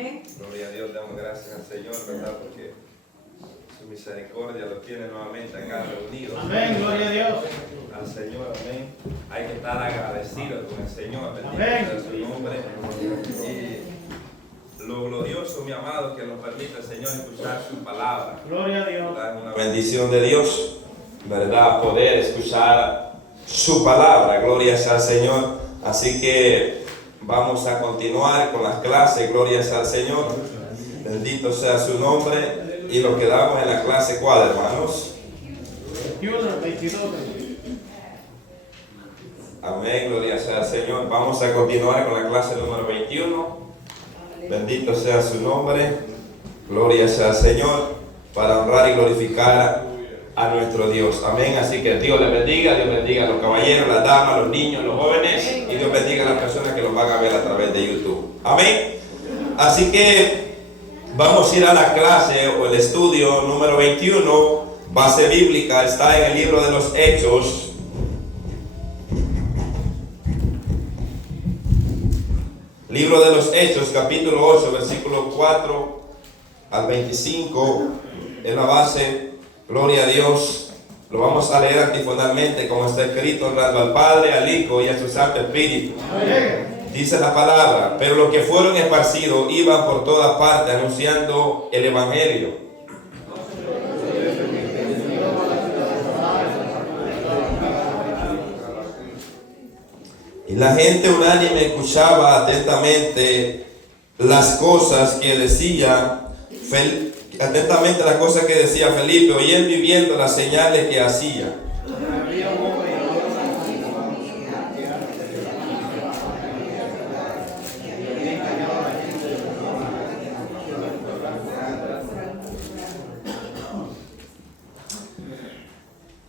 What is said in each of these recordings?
Gloria a Dios, damos gracias al Señor, ¿verdad? Porque su misericordia los tiene nuevamente acá reunidos. Amén, gloria a Dios. Al Señor, amén. Hay que estar agradecidos con el Señor, bendito sea su nombre. Y lo glorioso, mi amado, que nos permite el Señor escuchar su palabra. Gloria a Dios. Es una bendición de Dios, ¿verdad? Poder escuchar su palabra, gloria sea al Señor. Así que vamos a continuar con las clases, gloria sea al Señor. Bendito sea su nombre. Y nos quedamos en la clase, ¿cuál, hermanos? 21, 22. Amén, gloria sea al Señor. Vamos a continuar con la clase número 21. Bendito sea su nombre. Gloria sea al Señor. Para honrar y glorificar a nuestro Dios. Amén. Así que Dios les bendiga. Dios bendiga a los caballeros, las damas, los niños, los jóvenes. Y Dios bendiga a las personas que los van a ver a través de YouTube. Amén. Así que vamos a ir a la clase o el estudio número 21. Base bíblica está en el libro de los Hechos. Libro de los Hechos, capítulo 8, versículo 4 al 25. Es la base. Gloria a Dios. Lo vamos a leer antifonalmente como está escrito, honrando al Padre, al Hijo y a su Santo Espíritu. Dice la palabra: pero los que fueron esparcidos iban por todas partes anunciando el Evangelio. Y la gente unánime escuchaba atentamente las cosas que decía Felipe, y él viviendo las señales que hacía.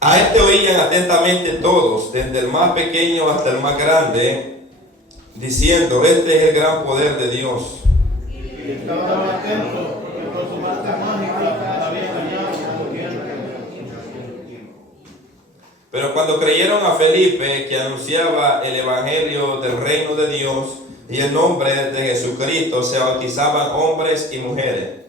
A este oían atentamente todos, desde el más pequeño hasta el más grande, diciendo: este es el gran poder de Dios. Estaban atentos, que con su arte mágica había engañado. Pero cuando creyeron a Felipe, que anunciaba el evangelio del reino de Dios y el nombre de Jesucristo, se bautizaban hombres y mujeres.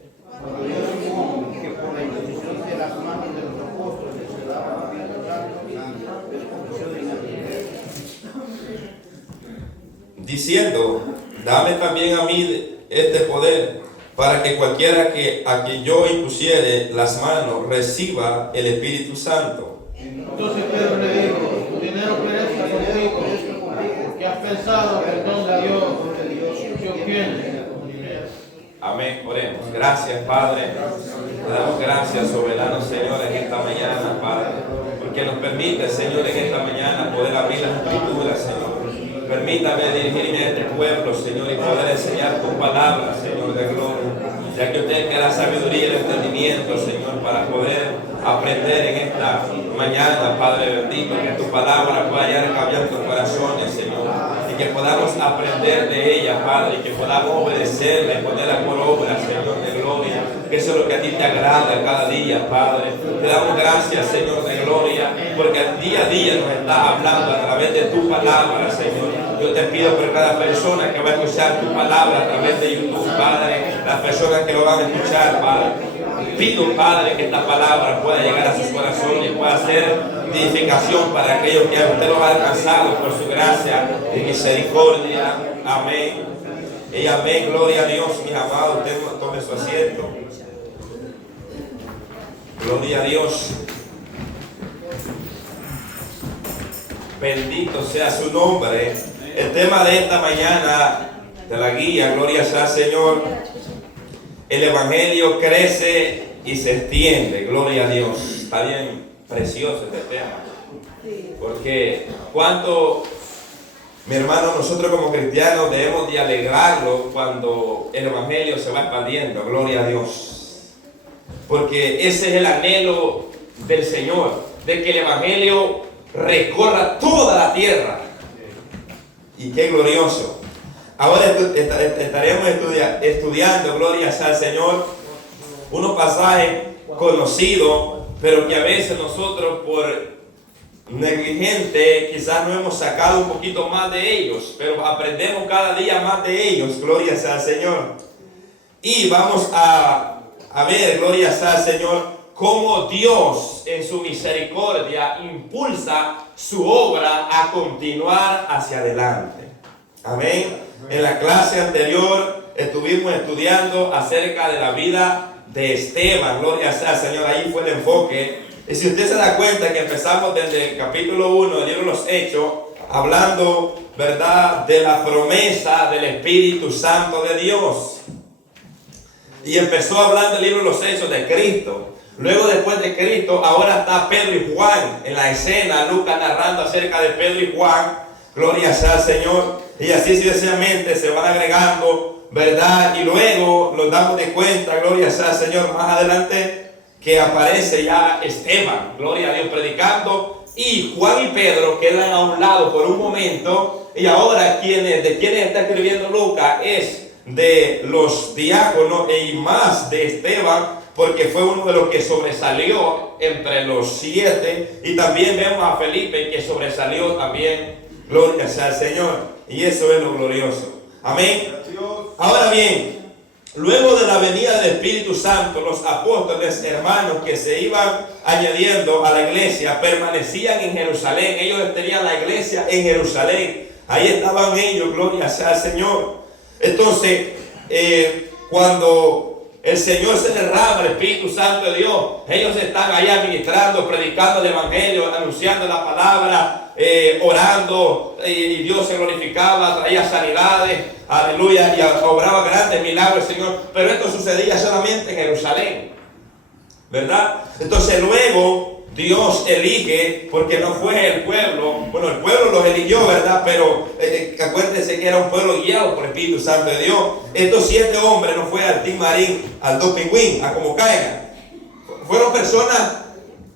Diciendo: dame también a mí este poder, para que cualquiera a quien yo impusiere las manos reciba el Espíritu Santo. Entonces Pedro le dijo: tu dinero perezca contigo, porque has pensado que el don de Dios se obtiene con dinero. Amén, oremos. Gracias, Padre. Te damos gracias, soberano Señor, en esta mañana, Padre, porque nos permite, Señor, en esta mañana poder abrir las Escrituras, Señor. Permítame dirigirme a este pueblo, Señor, y poder enseñar tu palabra, Señor, de gloria. Ya que usted quiera la sabiduría y el entendimiento, Señor, para poder aprender en esta mañana, Padre bendito, que tu palabra pueda llegar a cambiar tus corazones, Señor, y que podamos aprender de ella, Padre, y que podamos obedecerla y ponerla por obra, Señor, de gloria. Que eso es lo que a ti te agrada cada día, Padre. Te damos gracias, Señor, de gloria, porque día a día nos estás hablando a través de tu palabra, Señor. Yo te pido por cada persona que va a escuchar tu palabra a través de YouTube, Padre, las personas que lo van a escuchar, Padre. Pido, Padre, que esta palabra pueda llegar a sus corazones y pueda ser edificación para aquellos que usted los ha alcanzado por su gracia y misericordia. Amén. Y amén. Gloria a Dios, mis amados. Usted tome su asiento. Gloria a Dios. Bendito sea su nombre. El tema de esta mañana, de la guía, gloria sea al Señor. El Evangelio crece y se extiende. Gloria a Dios. Está bien precioso este tema. Porque cuando, mi hermano, nosotros como cristianos debemos de alegrarlo cuando el Evangelio se va expandiendo. Gloria a Dios. Porque ese es el anhelo del Señor, de que el Evangelio recorra toda la tierra. Y qué glorioso. Ahora estaremos estudiando, gloria sea al Señor, unos pasajes conocidos, pero que a veces nosotros por negligente quizás no hemos sacado un poquito más de ellos, pero aprendemos cada día más de ellos, gloria sea al Señor. Y vamos a ver, gloria al Señor, cómo Dios en su misericordia impulsa su obra a continuar hacia adelante. Amén. En la clase anterior estuvimos estudiando acerca de la vida de Esteban, gloria al Señor, ahí fue el enfoque. Y si usted se da cuenta que empezamos desde el capítulo 1 del libro de los Hechos, hablando, ¿verdad?, de la promesa del Espíritu Santo de Dios. Y empezó hablando del libro de los Hechos de Cristo. Luego, después de Cristo, ahora está Pedro y Juan en la escena, Lucas narrando acerca de Pedro y Juan, gloria sea al Señor. Y así sucesivamente se van agregando, ¿verdad? Y luego nos damos de cuenta, gloria sea al Señor, más adelante, que aparece ya Esteban, gloria a Dios, predicando. Y Juan y Pedro quedan a un lado por un momento. Y ahora de quienes está escribiendo Lucas es de los diáconos y más de Esteban, porque fue uno de los que sobresalió entre los 7. Y también vemos a Felipe, que sobresalió también, gloria sea al Señor. Y eso es lo glorioso. Amén. Ahora bien, luego de la venida del Espíritu Santo, los apóstoles, hermanos, que se iban añadiendo a la iglesia, permanecían en Jerusalén. Ellos tenían la iglesia en Jerusalén. Ahí estaban ellos, gloria sea al Señor. Entonces, cuando el Señor se derrama, el Espíritu Santo de Dios, ellos están allá ministrando, predicando el Evangelio, anunciando la palabra, orando, y Dios se glorificaba, traía sanidades, aleluya, y obraba grandes milagros el Señor. Pero esto sucedía solamente en Jerusalén, ¿verdad? Entonces luego Dios elige, porque no fue el pueblo, bueno, el pueblo los eligió, ¿verdad? Pero acuérdense que era un pueblo guiado por el Espíritu Santo de Dios. Estos 7 hombres no fue al Team Marín, al Dos Pingüín, a como caigan. Fueron personas,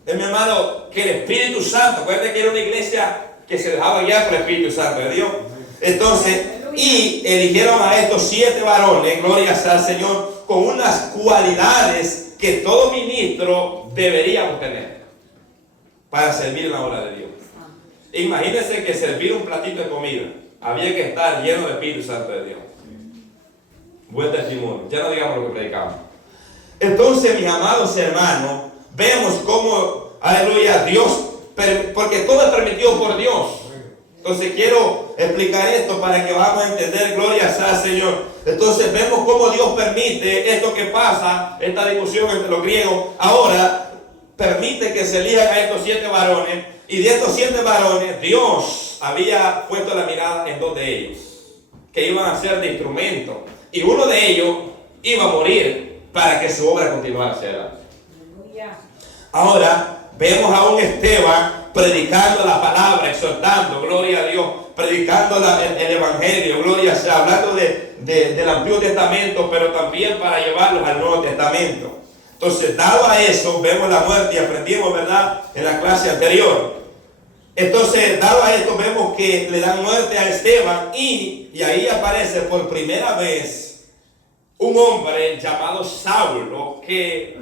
mi hermano, que el Espíritu Santo, acuérdense que era una iglesia que se dejaba guiar por el Espíritu Santo de Dios. Entonces, y eligieron a estos 7 varones, gloria sea al Señor, con unas cualidades que todo ministro deberíamos tener para servir en la obra de Dios. Imagínense que servir un platito de comida había que estar lleno del Espíritu Santo de Dios. Buen testimonio, ya no digamos lo que predicamos. Entonces, mis amados hermanos, vemos cómo, aleluya, Dios, porque todo es permitido por Dios. Entonces quiero explicar esto para que vamos a entender, gloria sea al Señor. Entonces vemos cómo Dios permite esto que pasa, esta discusión entre los griegos. Ahora permite que se elijan a estos 7 varones, y de estos 7 varones Dios había puesto la mirada en 2 de ellos, que iban a ser de instrumento, y uno de ellos iba a morir para que su obra continuara hacia adelante. Ahora vemos a un Esteban predicando la palabra, exhortando, gloria a Dios, predicando el Evangelio, gloria a Dios, hablando del Antiguo Testamento, pero también para llevarlos al Nuevo Testamento. Entonces, dado a eso, vemos la muerte y aprendimos, ¿verdad?, en la clase anterior. Entonces, dado a esto, vemos que le dan muerte a Esteban, y ahí aparece por primera vez un hombre llamado Saulo, que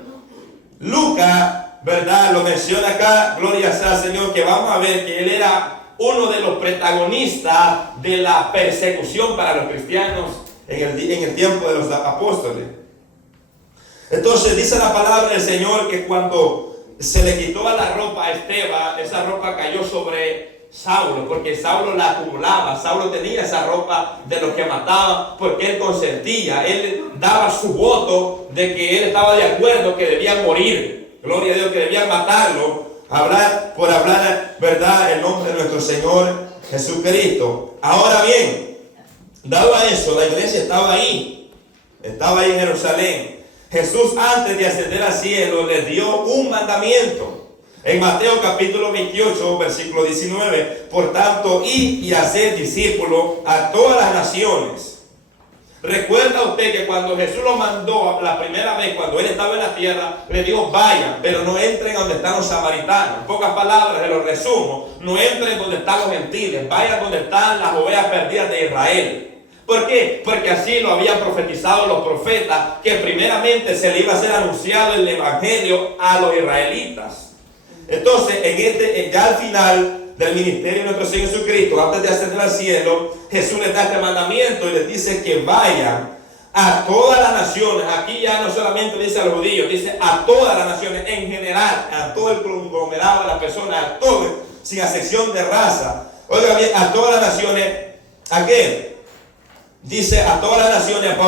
Lucas, ¿verdad?, lo menciona acá, gloria sea al Señor, que vamos a ver que él era uno de los protagonistas de la persecución para los cristianos en el tiempo de los apóstoles. Entonces dice la palabra del Señor que cuando se le quitó la ropa a Esteban, esa ropa cayó sobre Saulo, porque Saulo la acumulaba. Saulo tenía esa ropa de los que mataban, porque él consentía, él daba su voto de que él estaba de acuerdo que debían morir, gloria a Dios, que debían matarlo, por hablar, ¿verdad?, el nombre de nuestro Señor Jesucristo. Ahora bien, dado a eso, la iglesia estaba ahí en Jerusalén. Jesús, antes de ascender al cielo, les dio un mandamiento. En Mateo capítulo 28, versículo 19, por tanto, id y haced discípulos a todas las naciones. Recuerda usted que cuando Jesús lo mandó la primera vez, cuando él estaba en la tierra, le dijo, vayan, pero no entren a donde están los samaritanos. En pocas palabras, se lo resumo, no entren donde están los gentiles, vayan donde están las ovejas perdidas de Israel. ¿Por qué? Porque así lo habían profetizado los profetas, que primeramente se le iba a ser anunciado el evangelio a los israelitas. Entonces, ya al final del ministerio de nuestro Señor Jesucristo, antes de ascender al cielo, Jesús les da este mandamiento y les dice que vayan a todas las naciones. Aquí ya no solamente dice a los judíos, dice a todas las naciones en general, a todo el conglomerado de las personas, a todos, sin excepción de raza. Oiga bien, a todas las naciones, ¿a qué? Dice a todas las naciones,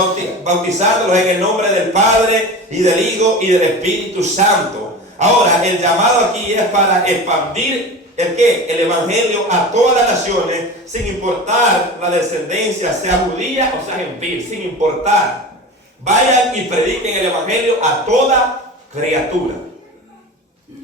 bautizándolos en el nombre del Padre y del Hijo y del Espíritu Santo. Ahora, el llamado aquí es para expandir ¿el qué? El evangelio a todas las naciones, sin importar la descendencia, sea judía o sea gentil, sin importar. Vayan y prediquen el evangelio a toda criatura.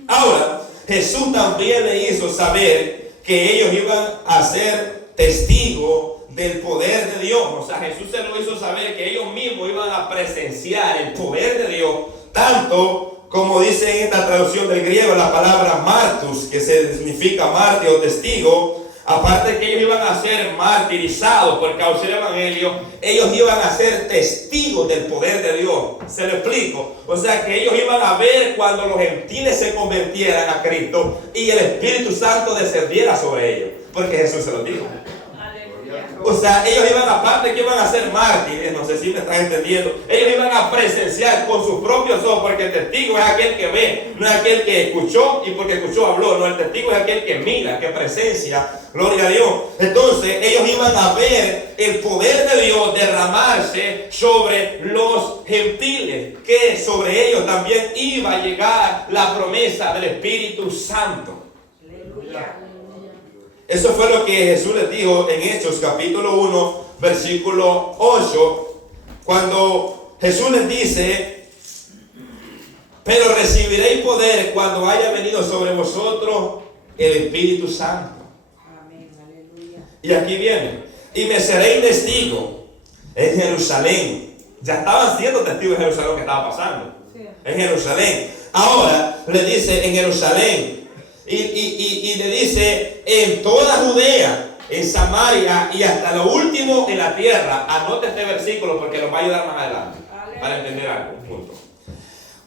Ahora, Jesús también le hizo saber que ellos iban a ser testigos del poder de Dios. O sea, Jesús se lo hizo saber que ellos mismos iban a presenciar el poder de Dios, tanto como dice en esta traducción del griego la palabra martus, que significa mártir o testigo. Aparte de que ellos iban a ser martirizados por causa del evangelio, ellos iban a ser testigos del poder de Dios. Se lo explico. O sea que ellos iban a ver cuando los gentiles se convirtieran a Cristo y el Espíritu Santo descendiera sobre ellos, porque Jesús se lo dijo. O sea, ellos iban, aparte que iban a ser mártires, no sé si me están entendiendo, ellos iban a presenciar con sus propios ojos, porque el testigo es aquel que ve, no es aquel que escuchó y porque escuchó habló, no, el testigo es aquel que mira, que presencia, gloria a Dios. Entonces ellos iban a ver el poder de Dios derramarse sobre los gentiles, que sobre ellos también iba a llegar la promesa del Espíritu Santo. Aleluya. Eso fue lo que Jesús les dijo en Hechos capítulo 1, versículo 8, cuando Jesús les dice: pero recibiréis poder cuando haya venido sobre vosotros el Espíritu Santo. Amén, aleluya. Y aquí viene: y me seréis testigo en Jerusalén. Ya estaban siendo testigos en Jerusalén lo que estaba pasando. Sí. En Jerusalén. Ahora le dice en Jerusalén. Y le dice en toda Judea, en Samaria y hasta lo último en la tierra. Anote este versículo porque nos va a ayudar más adelante para entender algo. Punto.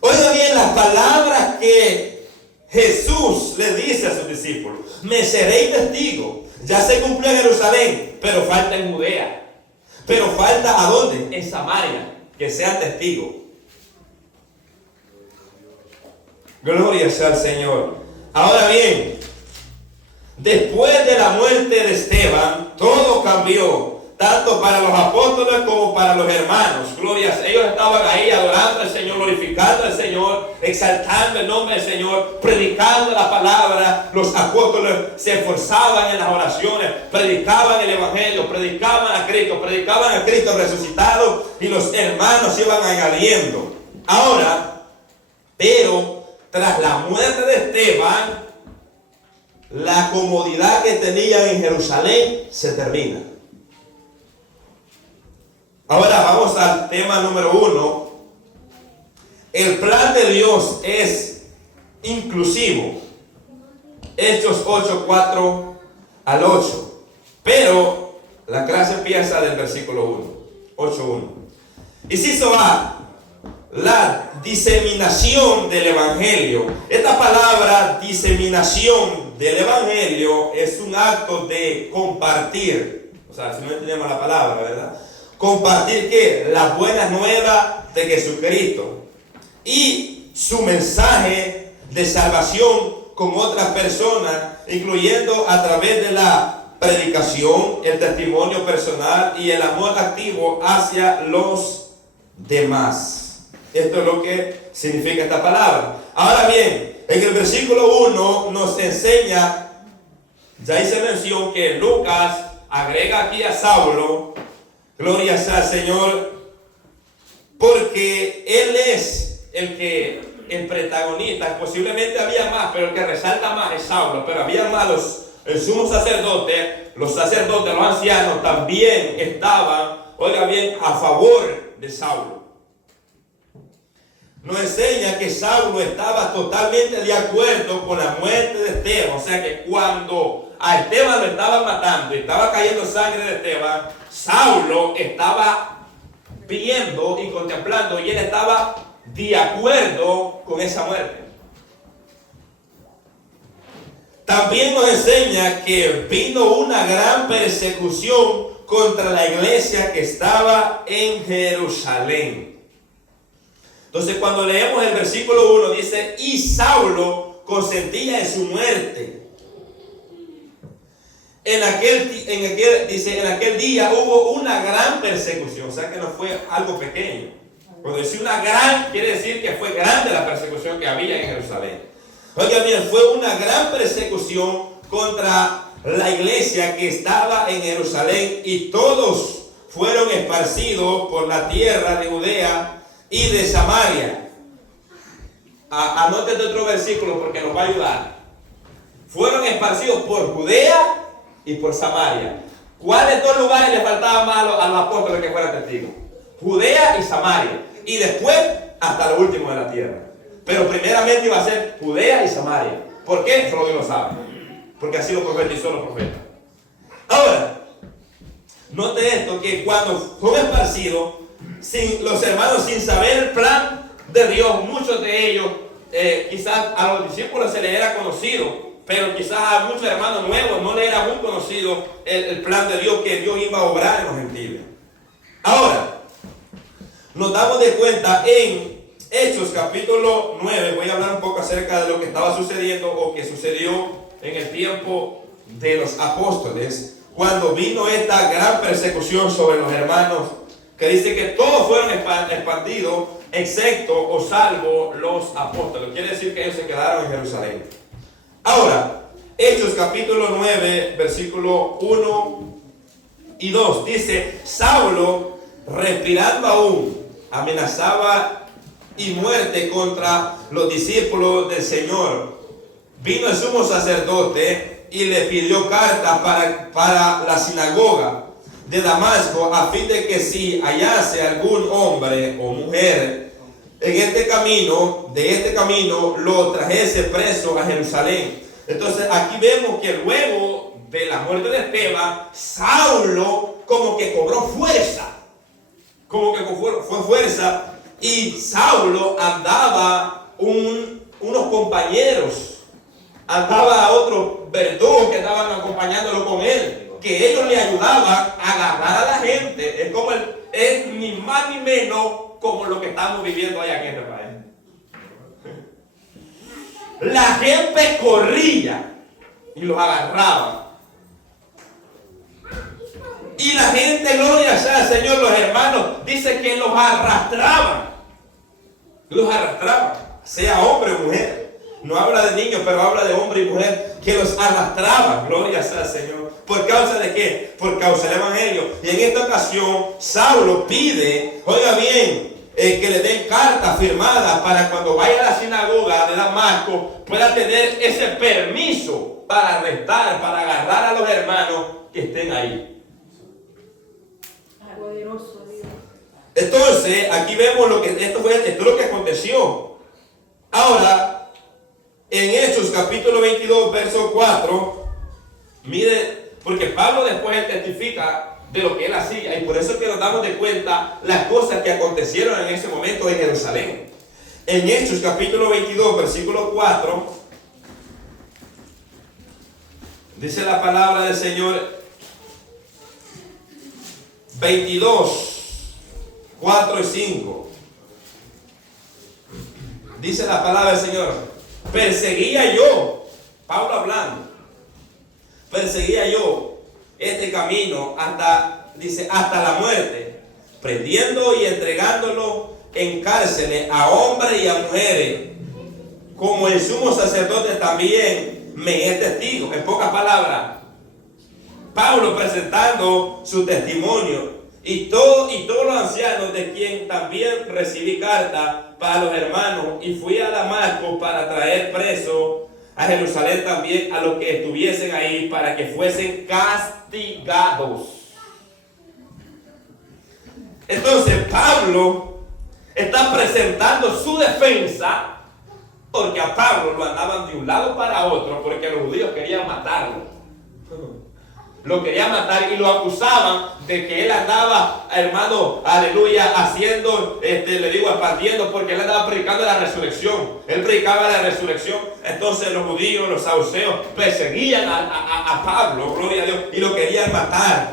Oiga bien las palabras que Jesús le dice a sus discípulos: me seréis testigo. Ya se cumplió en Jerusalén, pero falta en Judea. Pero falta ¿a dónde? En Samaria, que sean testigos. Gloria sea al Señor. Ahora bien, después de la muerte de Esteban, todo cambió, tanto para los apóstoles como para los hermanos. Gloria, ellos estaban ahí adorando al Señor, glorificando al Señor, exaltando el nombre del Señor, predicando la palabra. Los apóstoles se esforzaban en las oraciones, predicaban el evangelio, predicaban a Cristo resucitado, y los hermanos iban añadiendo. Ahora, pero tras la muerte de Esteban, la comodidad que tenían en Jerusalén se termina. Ahora vamos al tema número 1. El plan de Dios es inclusivo. Hechos 8, 4 al 8. Pero la clase empieza del versículo 1. 8, 1. Inciso A: la diseminación del evangelio. Esta palabra diseminación del evangelio es un acto de compartir. O sea, si no entendemos la palabra, ¿verdad? Compartir ¿qué? Las buenas nuevas de Jesucristo y su mensaje de salvación con otras personas, incluyendo a través de la predicación, el testimonio personal y el amor activo hacia los demás. Esto es lo que significa esta palabra. Ahora bien, en el versículo 1 nos enseña, ya hice mención que Lucas agrega aquí a Saulo, gloria sea al Señor, porque él es el protagonista. Posiblemente había más, pero el que resalta más es Saulo. Pero había más, el sumo sacerdote, los ancianos también estaban, oiga bien, a favor de Saulo. Nos enseña que Saulo estaba totalmente de acuerdo con la muerte de Esteban. O sea que cuando a Esteban lo estaban matando y estaba cayendo sangre de Esteban, Saulo estaba viendo y contemplando, y él estaba de acuerdo con esa muerte. También nos enseña que vino una gran persecución contra la iglesia que estaba en Jerusalén. Entonces, cuando leemos el versículo 1, dice, y Saulo consentía en su muerte. En aquel día hubo una gran persecución, o sea que no fue algo pequeño. Cuando dice una gran, quiere decir que fue grande la persecución que había en Jerusalén. Oiga bien, fue una gran persecución contra la iglesia que estaba en Jerusalén, y todos fueron esparcidos por la tierra de Judea y de Samaria. Anoten otro versículo porque nos va a ayudar. Fueron esparcidos por Judea y por Samaria. ¿Cuáles dos lugares le faltaban más a los apóstoles que fueran testigos? Judea y Samaria. Y después hasta lo último de la tierra. Pero primeramente iba a ser Judea y Samaria. ¿Por qué? Solo Dios lo sabe. Porque así lo profetizó los profetas. Ahora, note esto, que cuando fue esparcido, los hermanos sin saber el plan de Dios, muchos de ellos, quizás a los discípulos se les era conocido, pero quizás a muchos hermanos nuevos no les era muy conocido el plan de Dios, que Dios iba a obrar en los gentiles. Ahora, nos damos de cuenta en Hechos capítulo 9, voy a hablar un poco acerca de lo que estaba sucediendo o que sucedió en el tiempo de los apóstoles, cuando vino esta gran persecución sobre los hermanos, que dice que todos fueron expandidos, excepto o salvo los apóstoles. Quiere decir que ellos se quedaron en Jerusalén. Ahora, Hechos capítulo 9, versículo 1 y 2, dice, Saulo, respirando aún, amenazaba y muerte contra los discípulos del Señor. Vino el sumo sacerdote y le pidió cartas para la sinagoga de Damasco, a fin de que si hallase algún hombre o mujer en este camino, lo trajese preso a Jerusalén. Entonces aquí vemos que luego de la muerte de Esteban, Saulo como que cobró fuerza, fue fuerza, y Saulo andaba unos compañeros, andaba otros verdugos que estaban acompañándolo con él, que ellos le ayudaban a agarrar a la gente. Es ni más ni menos como lo que estamos viviendo allá en este país. La gente corría y los agarraba. Y la gente, gloria sea al Señor, los hermanos, dice que los arrastraban. Los arrastraban, sea hombre o mujer. No habla de niños, pero habla de hombre y mujer, que los arrastraban, gloria sea al Señor. ¿Por causa de qué? Por causa del Evangelio. Y en esta ocasión, Saulo pide, oiga bien, que le den cartas firmadas para cuando vaya a la sinagoga de Damasco pueda tener ese permiso para arrestar, para agarrar a los hermanos que estén ahí. Entonces, aquí vemos esto es lo que aconteció. Ahora, en Hechos capítulo 22, verso 4, mire, porque Pablo después él testifica de lo que él hacía, y por eso es que nos damos de cuenta las cosas que acontecieron en ese momento en Jerusalén. En Hechos capítulo 22, versículo 4, dice la palabra del Señor, 22, 4 y 5. Dice la palabra del Señor, perseguía yo, Pablo hablando, perseguía yo este camino hasta la muerte, prendiendo y entregándolo en cárceles a hombres y a mujeres, como el sumo sacerdote también me es testigo. En pocas palabras, Pablo presentando su testimonio, y todos los ancianos, de quien también recibí carta para los hermanos, y fui a Damasco para traer preso a Jerusalén también a los que estuviesen ahí, para que fuesen castigados. Entonces Pablo está presentando su defensa, porque a Pablo lo andaban de un lado para otro, porque los judíos querían matarlo. Lo querían matar y lo acusaban de que él andaba, hermano, aleluya, haciendo, expandiendo, porque él andaba predicando la resurrección. Él predicaba la resurrección. Entonces los judíos, los saduceos, perseguían a Pablo, gloria a Dios, y lo querían matar.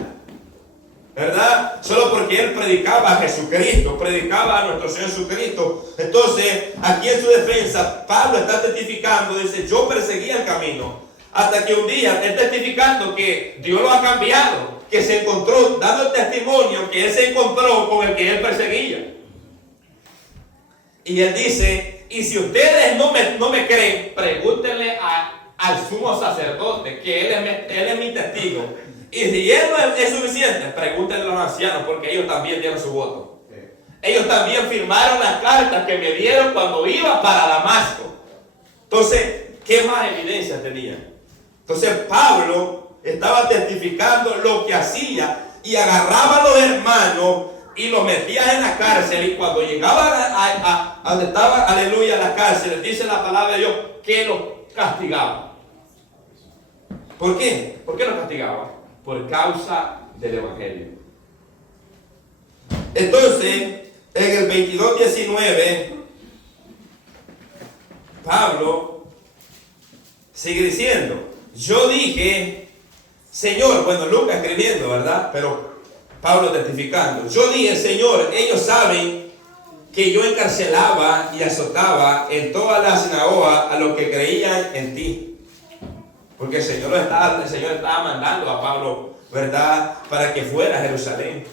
¿verdad? Solo porque él predicaba a Jesucristo, predicaba a nuestro Señor Jesucristo. Entonces, aquí en su defensa, Pablo está testificando, dice, yo perseguía el camino. Hasta que un día, él testificando que Dios lo ha cambiado, que se encontró, dando el testimonio que él se encontró con el que él perseguía. Y él dice, y si ustedes no me creen, pregúntenle al sumo sacerdote, que él es mi testigo. Y si él no es suficiente, pregúntenle a los ancianos, porque ellos también dieron su voto. Ellos también firmaron las cartas que me dieron cuando iba para Damasco. Entonces, ¿qué más evidencia tenía? Entonces Pablo estaba testificando lo que hacía y agarraba a los hermanos y los metía en la cárcel, y cuando llegaba a donde estaba, aleluya, la cárcel, dice la palabra de Dios que los castigaba. ¿Por qué? ¿Por qué los castigaba? Por causa del evangelio. Entonces, en el 22:19, Pablo sigue diciendo, yo dije, Señor, bueno, Lucas escribiendo, ¿verdad? Pero Pablo testificando, yo dije, Señor, ellos saben que yo encarcelaba y azotaba en toda la sinagoga a los que creían en ti. Porque el Señor estaba mandando a Pablo, ¿verdad?, para que fuera a Jerusalén.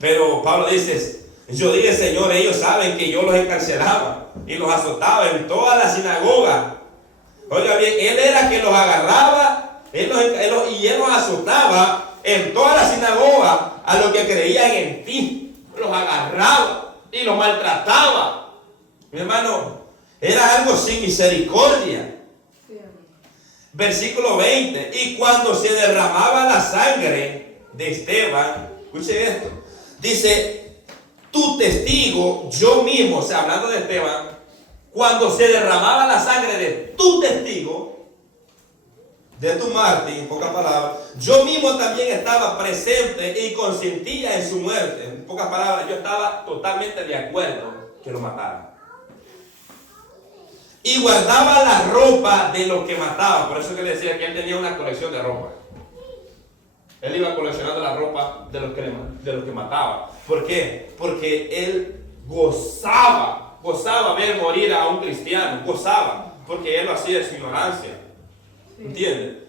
Pero Pablo dice, yo dije, Señor, ellos saben que yo los encarcelaba y los azotaba en toda la sinagoga. Oiga bien, él era que los agarraba y él los azotaba en toda la sinagoga a los que creían en ti. Los agarraba y los maltrataba. Mi hermano, era algo sin misericordia. Versículo 20, y cuando se derramaba la sangre de Esteban, escuche esto, dice, tu testigo, yo mismo, o sea, hablando de Esteban, cuando se derramaba la sangre de tu testigo, de tu mártir, en pocas palabras, yo mismo también estaba presente y consentía en su muerte. En pocas palabras, yo estaba totalmente de acuerdo que lo mataran. Y guardaba la ropa de los que mataba. Por eso que decía que él tenía una colección de ropa. Él iba coleccionando la ropa de los que mataba. ¿Por qué? Porque él gozaba ver morir a un cristiano. Gozaba, porque él lo hacía en su ignorancia. ¿Entiende?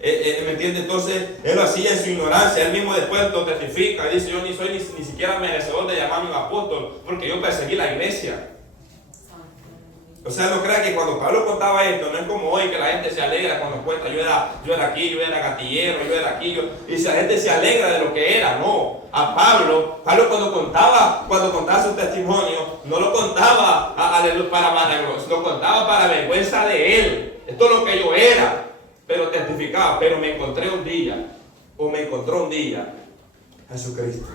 ¿Me entiende? Entonces, él lo hacía en su ignorancia. Él mismo después lo testifica. Dice, yo ni soy ni siquiera merecedor de llamarme un apóstol, porque yo perseguí la iglesia. O sea, no crea que cuando Pablo contaba esto, no es como hoy que la gente se alegra cuando cuenta, yo era aquí, yo era gatillero, yo era aquí, y la gente se alegra de lo que era. No, a Pablo cuando contaba su testimonio, no lo contaba lo contaba para vergüenza de él. Esto es lo que yo era, pero testificaba, pero me encontró un día Jesucristo.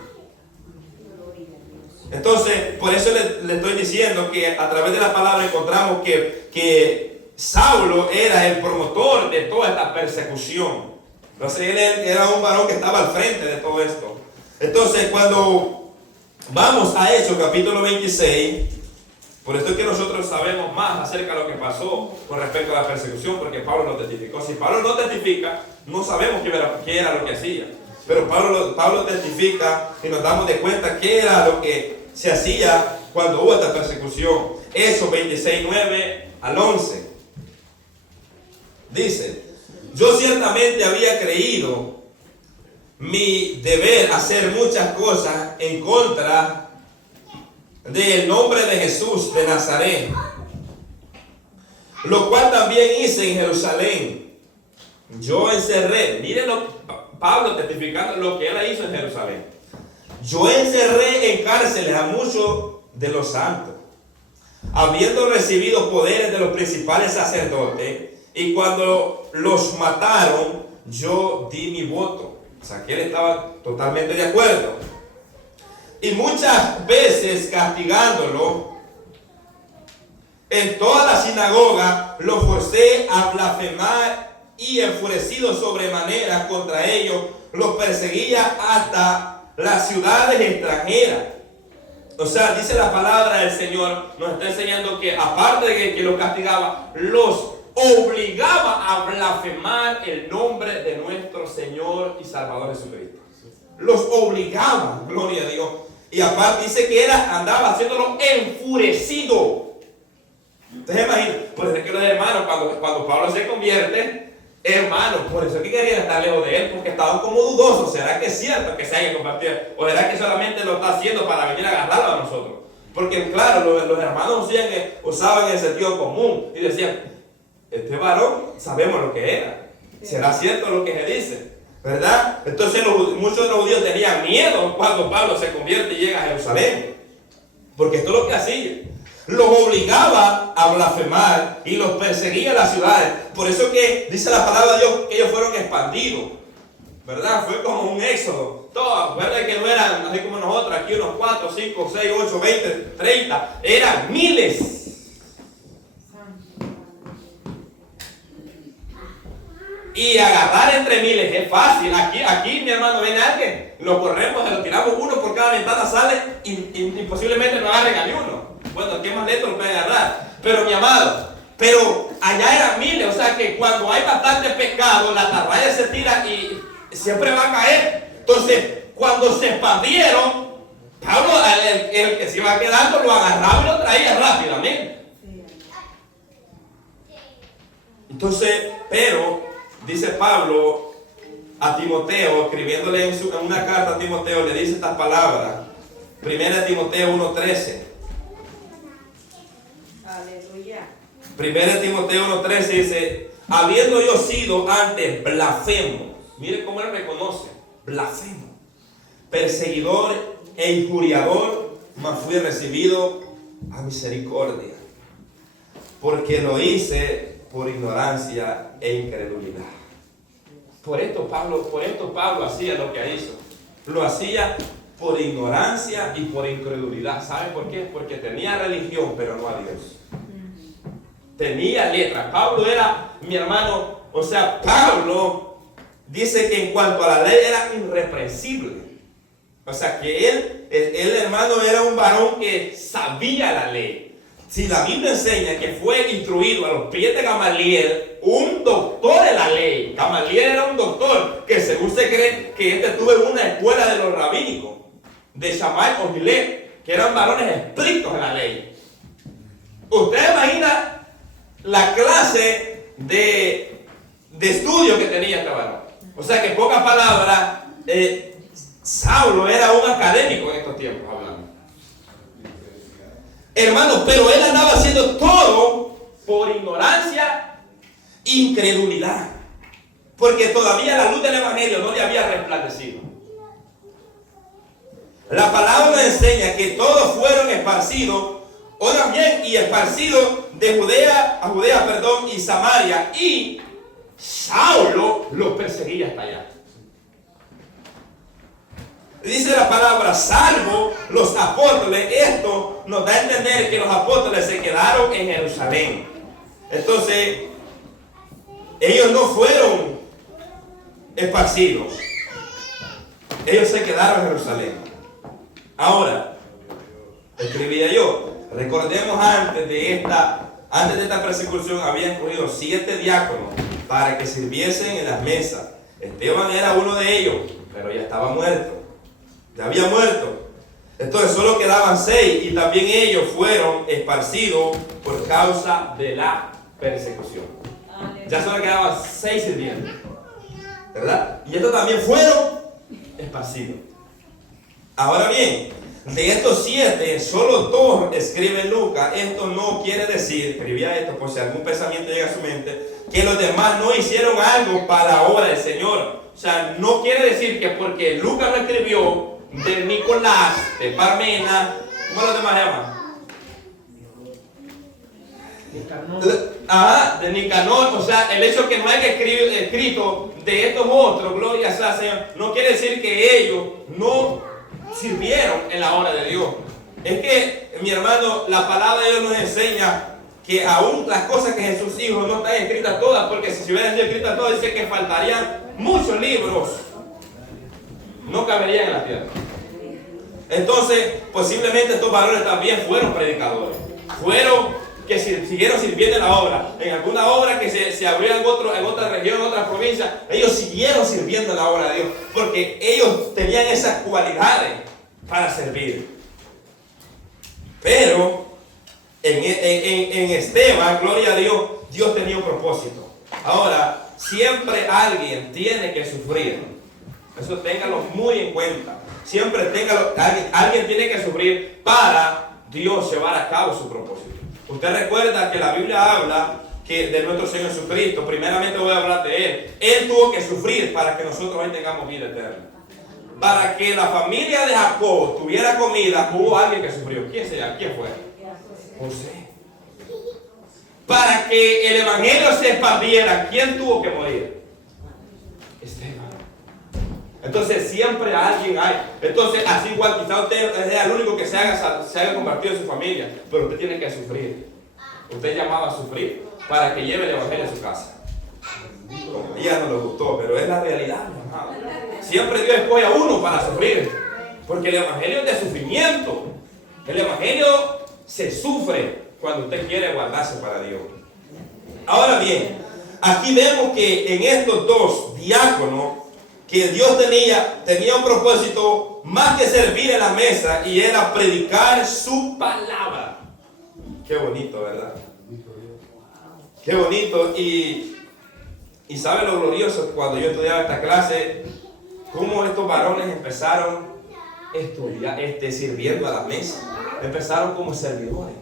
Entonces, por eso le estoy diciendo que a través de la palabra encontramos que Saulo era el promotor de toda esta persecución. Entonces, él era un varón que estaba al frente de todo esto. Entonces, cuando vamos a Hechos capítulo 26, por esto es que nosotros sabemos más acerca de lo que pasó con respecto a la persecución, porque Pablo lo testificó. Si Pablo no testifica, no sabemos qué era lo que hacía. Pero Pablo testifica y nos damos de cuenta qué era lo que se hacía cuando hubo esta persecución. Hechos 26, 9 al 11. Dice, yo ciertamente había creído mi deber hacer muchas cosas en contra del nombre de Jesús de Nazaret, lo cual también hice en Jerusalén. Yo encerré, mírenlo, Pablo testificando lo que él hizo en Jerusalén. Yo encerré en cárceles a muchos de los santos, habiendo recibido poderes de los principales sacerdotes, y cuando los mataron, yo di mi voto. O sea, que él estaba totalmente de acuerdo. Y muchas veces castigándolo, en toda la sinagoga lo forcé a blasfemar, y enfurecido sobremanera contra ellos, los perseguía hasta las ciudades extranjeras. O sea, dice la palabra del Señor, nos está enseñando que aparte de que los castigaba, los obligaba a blasfemar el nombre de nuestro Señor y Salvador Jesucristo. los obligaba, gloria a Dios. Y aparte dice que andaba haciéndolo enfurecido. Ustedes imaginan, por eso es que los hermanos, cuando Pablo se convierte, hermanos, por eso es que querían estar lejos de él, porque estaban como dudosos. ¿Será que es cierto que se haya compartido? ¿O será que solamente lo está haciendo para venir a agarrarlo a nosotros? Porque claro, los hermanos usaban el sentido común y decían, este varón sabemos lo que era. ¿Será cierto lo que se dice? ¿Verdad? Entonces muchos de los judíos tenían miedo cuando Pablo se convierte y llega a Jerusalén. Porque esto es lo que hacía. Los obligaba a blasfemar y los perseguía en las ciudades. Por eso que dice la palabra de Dios que ellos fueron expandidos. ¿Verdad? Fue como un éxodo. Todos, ¿verdad? Que no eran así como nosotros, aquí unos 4, 5, 6, 8, 20, 30. Eran miles. Y agarrar entre miles es fácil. Aquí mi hermano, viene alguien, lo corremos, se lo tiramos uno por cada ventana, sale y posiblemente no agarren a ni uno. Bueno, el que más lento lo puede agarrar. Pero mi amado, allá eran miles. O sea que cuando hay bastante pescado, la atarraya se tira y siempre va a caer. Entonces, cuando se expandieron, Pablo, el que se iba quedando, lo agarraba y lo traía rápidamente. Entonces, pero dice Pablo a Timoteo, escribiéndole en una carta a Timoteo, le dice estas palabras. 1 Timoteo 1:13. Aleluya. 1 Timoteo 1:13 dice, habiendo yo sido antes blasfemo, mire cómo él reconoce, blasfemo, perseguidor e injuriador, mas fui recibido a misericordia, porque lo hice por ignorancia e incredulidad. Por esto Pablo hacía lo que hizo. Lo hacía por ignorancia y por incredulidad. ¿Sabe por qué? Porque tenía religión, pero no a Dios. Tenía letra. Pablo era, mi hermano, o sea, Pablo dice que en cuanto a la ley era irreprensible. O sea, que él hermano, era un varón que sabía la ley. Si la Biblia enseña que fue instruido a los pies de Gamaliel, un doctor en la ley. Gamaliel era un doctor que según se cree que estuvo en una escuela de los rabínicos, de Shammai o Gilet, que eran varones estrictos en la ley. Usted imagina la clase de estudio que tenía este varón. O sea que en pocas palabras, Saulo era un académico en estos tiempos hablando. Hermanos, pero él andaba haciendo todo por ignorancia, incredulidad, porque todavía la luz del evangelio no le había resplandecido. La palabra nos enseña que todos fueron esparcidos, oigan bien, y esparcidos de Judea, y Samaria, y Saulo los perseguía hasta allá. Dice la palabra, salvo los apóstoles. Esto nos da a entender que los apóstoles se quedaron en Jerusalén. Entonces, ellos no fueron esparcidos. Ellos se quedaron en Jerusalén. Ahora, escribía yo, recordemos antes de esta persecución habían escogido 7 diáconos para que sirviesen en las mesas. Esteban era uno de ellos, pero ya estaba muerto. Ya había muerto. Entonces solo quedaban 6 y también ellos fueron esparcidos por causa de la persecución. Ya solo quedaban 6 sirvientes, ¿verdad? Y estos también fueron esparcidos. Ahora bien, de estos 7, solo 2 escribe Lucas. Esto no quiere decir, escribía esto por si algún pensamiento llega a su mente, que los demás no hicieron algo para la obra del Señor. O sea, no quiere decir que porque Lucas lo escribió, de Nicolás, de Parmena, ¿cómo los demás se llaman? De Nicanor. O sea, el hecho que no haya escrito de estos otros, gloria sea Señor, no quiere decir que ellos no sirvieron en la obra de Dios. Es que, mi hermano, la palabra de Dios nos enseña que aún las cosas que Jesús dijo no están escritas todas, porque si se hubieran sido escritas todas, dice que faltarían muchos libros. No caberían en la tierra. Entonces, posiblemente estos varones también fueron predicadores. Fueron que siguieron sirviendo en la obra. En alguna obra que se abrió en otra región, en otra provincia, ellos siguieron sirviendo en la obra de Dios, porque ellos tenían esas cualidades para servir. Pero en Esteban, gloria a Dios, Dios tenía un propósito. Ahora, siempre alguien tiene que sufrir. Eso téngalo muy en cuenta. Siempre alguien tiene que sufrir para Dios llevar a cabo su propósito. Usted recuerda que la Biblia habla que de nuestro Señor Jesucristo. Primeramente voy a hablar de Él. Él tuvo que sufrir para que nosotros hoy tengamos vida eterna. Para que la familia de Jacob tuviera comida, hubo alguien que sufrió. ¿Quién fue? José. Para que el evangelio se expandiera, ¿quién tuvo que morir? Esteban. Entonces siempre alguien hay. Entonces así igual quizá usted es el único que se haga convertido en su familia, pero usted tiene que sufrir. Usted es llamado a sufrir para que lleve el evangelio a su casa. Como a ella no le gustó, pero es la realidad, mi amado. Siempre Dios escoge a uno para sufrir, porque el evangelio es de sufrimiento. El evangelio se sufre cuando usted quiere guardarse para Dios. Ahora bien, aquí vemos que en estos dos diáconos, que Dios tenía un propósito más que servir en la mesa, y era predicar su palabra. Qué bonito, ¿verdad? Qué bonito. Y sabe lo glorioso, cuando yo estudiaba esta clase, cómo estos varones empezaron sirviendo a la mesa. Empezaron como servidores.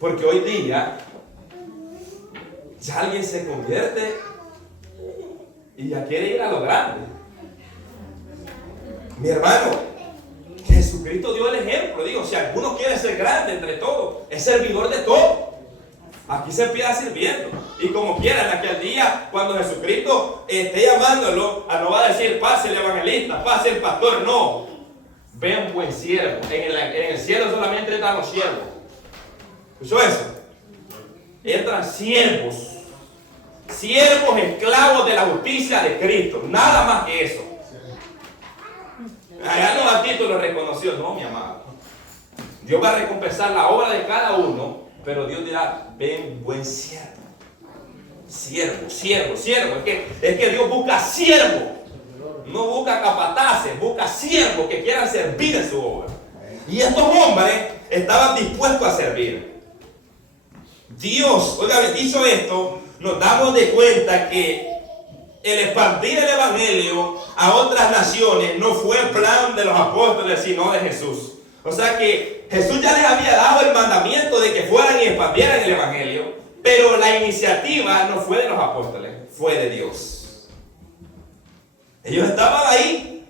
Porque hoy día ya alguien se convierte y ya quiere ir a lo grande. Mi hermano, Jesucristo dio el ejemplo. Digo, si alguno quiere ser grande entre todos, es servidor de todo. Aquí se empieza sirviendo. Y como quiera, en aquel día, cuando Jesucristo esté llamándolo, no va a decir, pase el evangelista, pase el pastor. No. Ven buen siervo. En el cielo solamente están los siervos. ¿Escuchó eso? Entran siervos. Siervos esclavos de la justicia de Cristo. Nada más que eso. Allá no a título reconocido. No, mi amado. Dios va a recompensar la obra de cada uno. Pero Dios dirá, ven buen siervo. Siervo. Es que Dios busca siervo. No busca capataces, busca siervos que quieran servir en su obra. Y estos hombres estaban dispuestos a servir. Dios, oiga, dicho esto, nos damos de cuenta que el expandir el evangelio a otras naciones no fue el plan de los apóstoles, sino de Jesús. O sea que Jesús ya les había dado el mandamiento de que fueran y expandieran el evangelio, pero la iniciativa no fue de los apóstoles, fue de Dios. Ellos estaban ahí,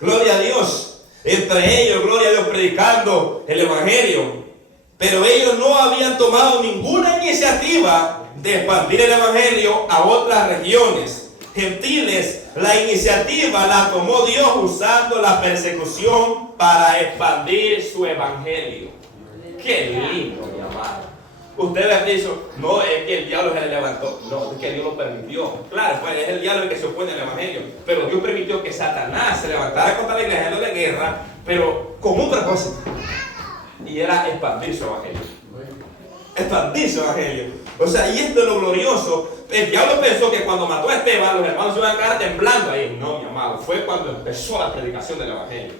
gloria a Dios, entre ellos, gloria a Dios, predicando el evangelio, pero ellos no habían tomado ninguna iniciativa de expandir el evangelio a otras regiones gentiles. La iniciativa la tomó Dios usando la persecución para expandir su evangelio. Qué lindo, mi amado. Ustedes han dicho, no es que el diablo se le levantó, no, es que Dios lo permitió. Claro, pues es el diablo el que se opone al evangelio, pero Dios permitió que Satanás se levantara contra la iglesia, no de guerra, pero con un propósito, y era expandir su evangelio. Expandir su evangelio. O sea, y esto es lo glorioso. El diablo pensó que cuando mató a Esteban, los hermanos se iban a quedar temblando ahí. No, mi amado, fue cuando empezó la predicación del evangelio.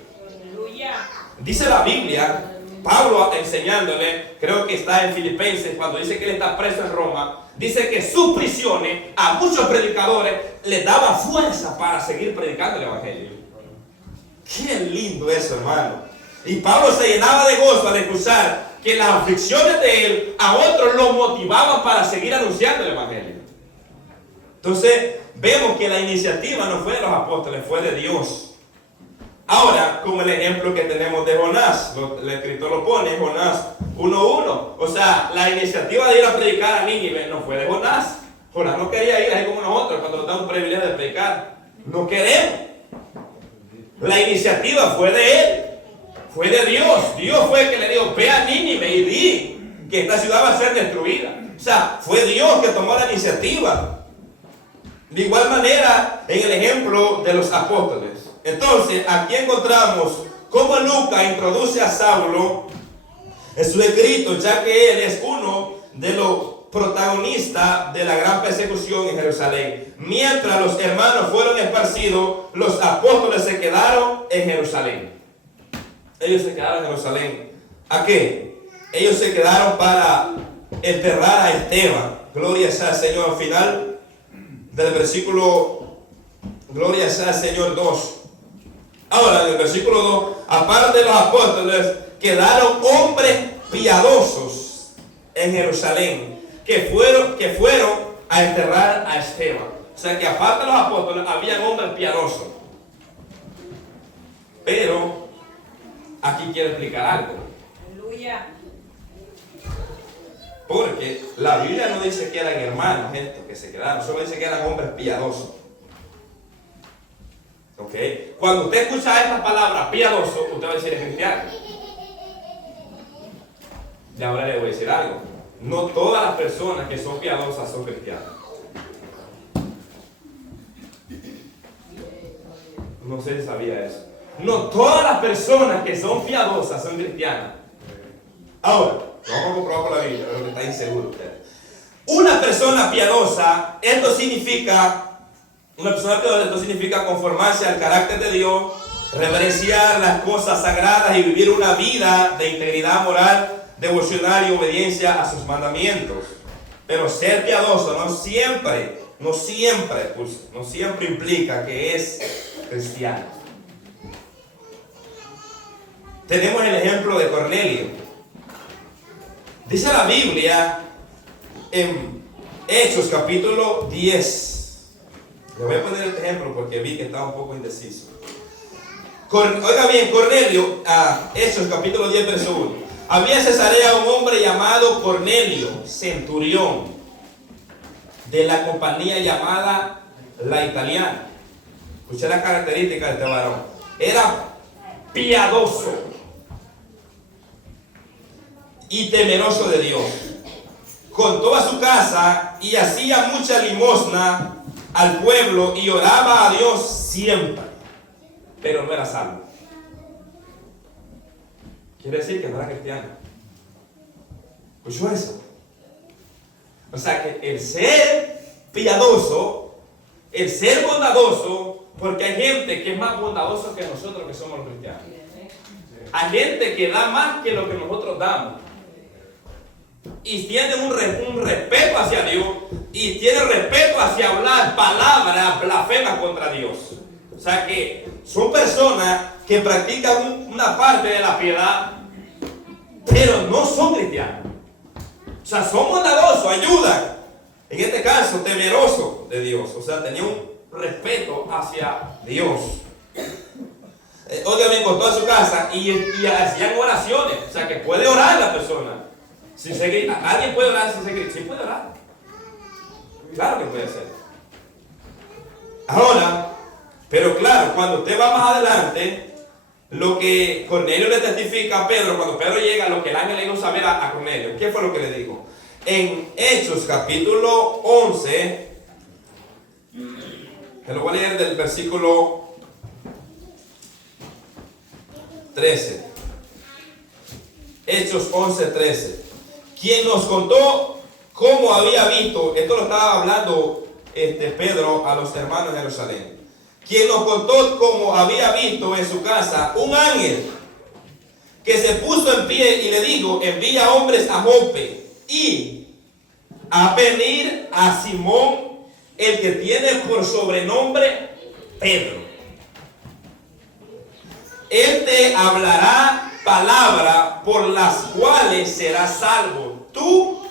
Dice la Biblia, Pablo enseñándole, creo que está en Filipenses, cuando dice que él está preso en Roma, dice que sus prisiones a muchos predicadores les daba fuerza para seguir predicando el evangelio. Qué lindo eso, hermano. Y Pablo se llenaba de gozo al escuchar que las aflicciones de él a otros los motivaban para seguir anunciando el evangelio. Entonces vemos que la iniciativa no fue de los apóstoles, fue de Dios. Ahora, como el ejemplo que tenemos de Jonás, el escritor lo pone, Jonás 1:1. O sea, la iniciativa de ir a predicar a Nínive no fue de Jonás. Jonás no quería ir, así como nosotros, cuando nos dan un privilegio de predicar. No queremos. La iniciativa fue de él, fue de Dios. Dios fue el que le dijo, ve a Nínive y di que esta ciudad va a ser destruida. O sea, fue Dios que tomó la iniciativa. De igual manera, en el ejemplo de los apóstoles. Entonces, aquí encontramos cómo Lucas introduce a Saulo en sus escritos, ya que él es uno de los protagonistas de la gran persecución en Jerusalén. Mientras los hermanos fueron esparcidos, los apóstoles se quedaron en Jerusalén. Ellos se quedaron en Jerusalén. ¿A qué? Ellos se quedaron para enterrar a Esteban. Gloria sea al Señor. Al final del versículo, gloria sea al Señor 2. Ahora, en el versículo 2, aparte de los apóstoles, quedaron hombres piadosos en Jerusalén, que fueron a enterrar a Esteban. O sea que aparte de los apóstoles, habían hombres piadosos. Pero aquí quiero explicar algo. Aleluya. Porque la Biblia no dice que eran hermanos estos que se quedaron, solo dice que eran hombres piadosos. ¿Ok? Cuando usted escucha esta palabra piadoso, usted va a decir es cristiano. Y ahora le voy a decir algo. No todas las personas que son piadosas son cristianas. No sé si sabía eso. No todas las personas que son piadosas son cristianas. Ahora, vamos a comprobar por la Biblia, pero que está inseguro usted. Una persona piadosa, esto significa conformarse al carácter de Dios, reverenciar las cosas sagradas y vivir una vida de integridad moral, devocional y obediencia a sus mandamientos. Pero ser piadoso no siempre implica que es cristiano. Tenemos el ejemplo de Cornelio. Dice la Biblia en Hechos capítulo 10. Le voy a poner el ejemplo porque vi que estaba un poco indeciso. Oiga bien, Cornelio, Hechos capítulo 10, verso 1. Había en Cesarea un hombre llamado Cornelio, centurión, de la compañía llamada La Italiana. Escuché las características de este varón. Era piadoso y temeroso de Dios, con toda su casa, y hacía mucha limosna al pueblo y oraba a Dios siempre, pero no era salvo. Quiere decir que no era cristiano. ¿Escuchó eso? O sea que el ser piadoso, el ser bondadoso, porque hay gente que es más bondadosa que nosotros que somos los cristianos. Hay gente que da más que lo que nosotros damos. Y tienen un respeto hacia Dios, y tienen respeto hacia hablar palabras blasfemas contra Dios. O sea que son personas que practican una parte de la piedad, pero no son cristianos. O sea, son bondadosos, ayudan. En este caso, temeroso de Dios. O sea, tenía un respeto hacia Dios. Obviamente con toda su casa y hacían oraciones. O sea, que puede orar la persona. ¿Alguien puede orar sin seguir? Sí puede orar. Claro que puede ser. Ahora, pero claro, cuando usted va más adelante, lo que Cornelio le testifica a Pedro, cuando Pedro llega, lo que el ángel le hizo saber a Cornelio, ¿qué fue lo que le dijo? En Hechos capítulo 11, que lo voy a leer del versículo 13. Hechos 11, 13. Quien nos contó cómo había visto, esto lo estaba hablando Pedro a los hermanos de Jerusalén. Quien nos contó cómo había visto en su casa un ángel que se puso en pie y le dijo: envía hombres a Jope y a venir a Simón, el que tiene por sobrenombre Pedro. Él te hablará palabra por las cuales serás salvo tú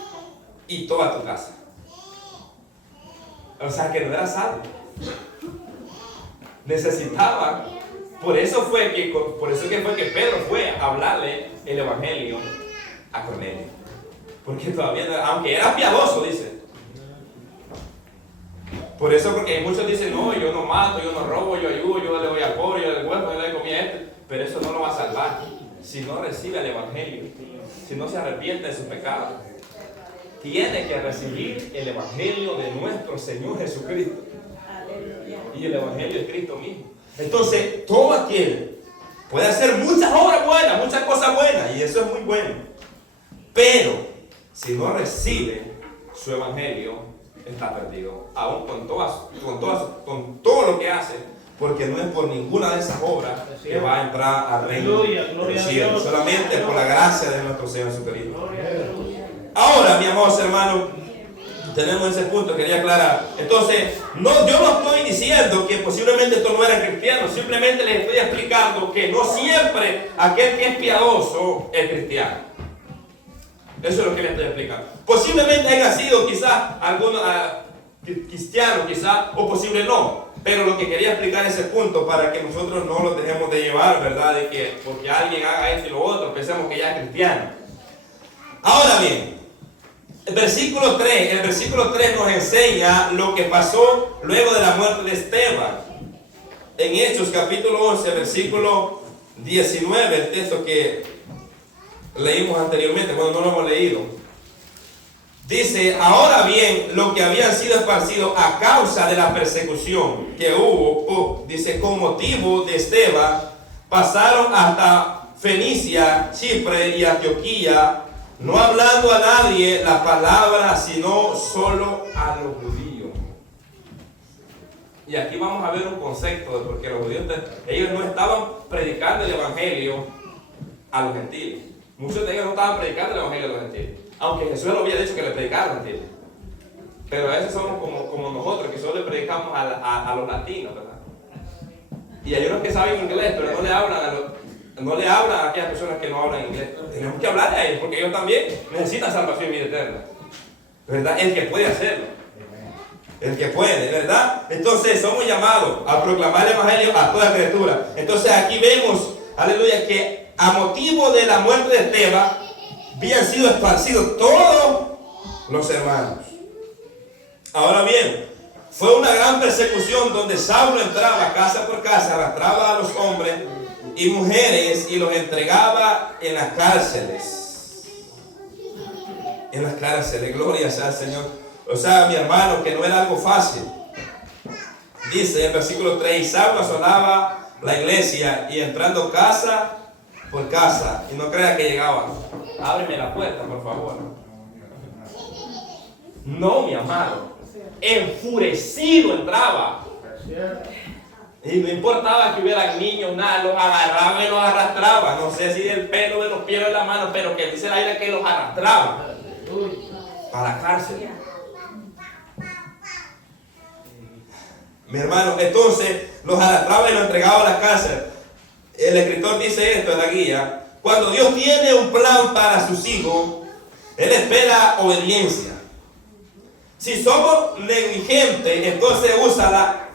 y toda tu casa. O sea que no era salvo. Necesitaba. Por eso fue que Pedro fue a hablarle el evangelio a Cornelio. Porque todavía no, aunque era piadoso, dice. Por eso, porque muchos dicen: no, yo no mato, yo no robo, yo ayudo, yo le doy al pobre, yo le doy huevo, yo le doy comida a este. Pero eso no lo va a salvar si no recibe el evangelio, si no se arrepiente de su pecado. Tiene que recibir el evangelio de nuestro Señor Jesucristo. Y el evangelio es Cristo mismo. Entonces, todo aquel puede hacer muchas obras buenas, muchas cosas buenas, y eso es muy bueno. Pero si no recibe su evangelio, está perdido, aún con todo lo que hace, porque no es por ninguna de esas obras que va a entrar al reino del cielo, solamente por la gracia de nuestro Señor Jesucristo. Ahora, mi amados hermanos, tenemos ese punto, quería aclarar. Entonces, yo no estoy diciendo que posiblemente estos no eran cristianos, simplemente les estoy explicando que no siempre aquel que es piadoso es cristiano. Eso es lo que les estoy explicando. Posiblemente hayan sido quizás algunos cristianos, quizás, o posible no. Pero lo que quería explicar es ese punto para que nosotros no lo dejemos de llevar, ¿verdad? De que porque alguien haga esto y lo otro, pensemos que ya es cristiano. Ahora bien, el versículo 3 nos enseña lo que pasó luego de la muerte de Esteban. En Hechos capítulo 11, versículo 19, el texto que leímos anteriormente, cuando no lo hemos leído. Dice, ahora bien, lo que habían sido esparcidos a causa de la persecución que hubo, dice, con motivo de Esteban, pasaron hasta Fenicia, Chipre y Antioquía, no hablando a nadie la palabra, sino solo a los judíos. Y aquí vamos a ver un concepto de por qué los judíos, ellos no estaban predicando el evangelio a los gentiles. Muchos de ellos no estaban predicando el evangelio a los gentiles, aunque Jesús lo había dicho que le predicaran a los gentiles. Pero a veces somos como nosotros, que solo le predicamos a los latinos, ¿verdad? Y hay unos que saben inglés, pero no le hablan a aquellas personas que no hablan inglés. Tenemos que hablar a ellos, porque ellos también necesitan salvación y vida eterna, ¿verdad? El que puede hacerlo, el que puede, ¿verdad? Entonces somos llamados a proclamar el evangelio a toda criatura. Entonces aquí vemos, aleluya, que a motivo de la muerte de Esteban habían sido esparcidos todos los hermanos. Ahora bien, fue una gran persecución donde Saulo entraba casa por casa, arrastraba a los hombres y mujeres y los entregaba en las cárceles. En las cárceles, gloria sea al Señor. O sea, mi hermano, que no era algo fácil. Dice el versículo 3, y Saulo asolaba la iglesia y entrando casa por casa, y no crea que llegaba, ábreme la puerta, por favor. No, mi amado, enfurecido entraba. Y no importaba que hubieran niños, nada, los agarraba y los arrastraba. No sé si del pelo, de los pies o de la mano, pero que dice la Biblia que los arrastraba para la cárcel. Mi hermano, entonces los arrastraba y los entregaba a la cárcel. El escritor dice esto en la guía: cuando Dios tiene un plan para sus hijos, Él espera obediencia. Si somos negligentes, entonces usa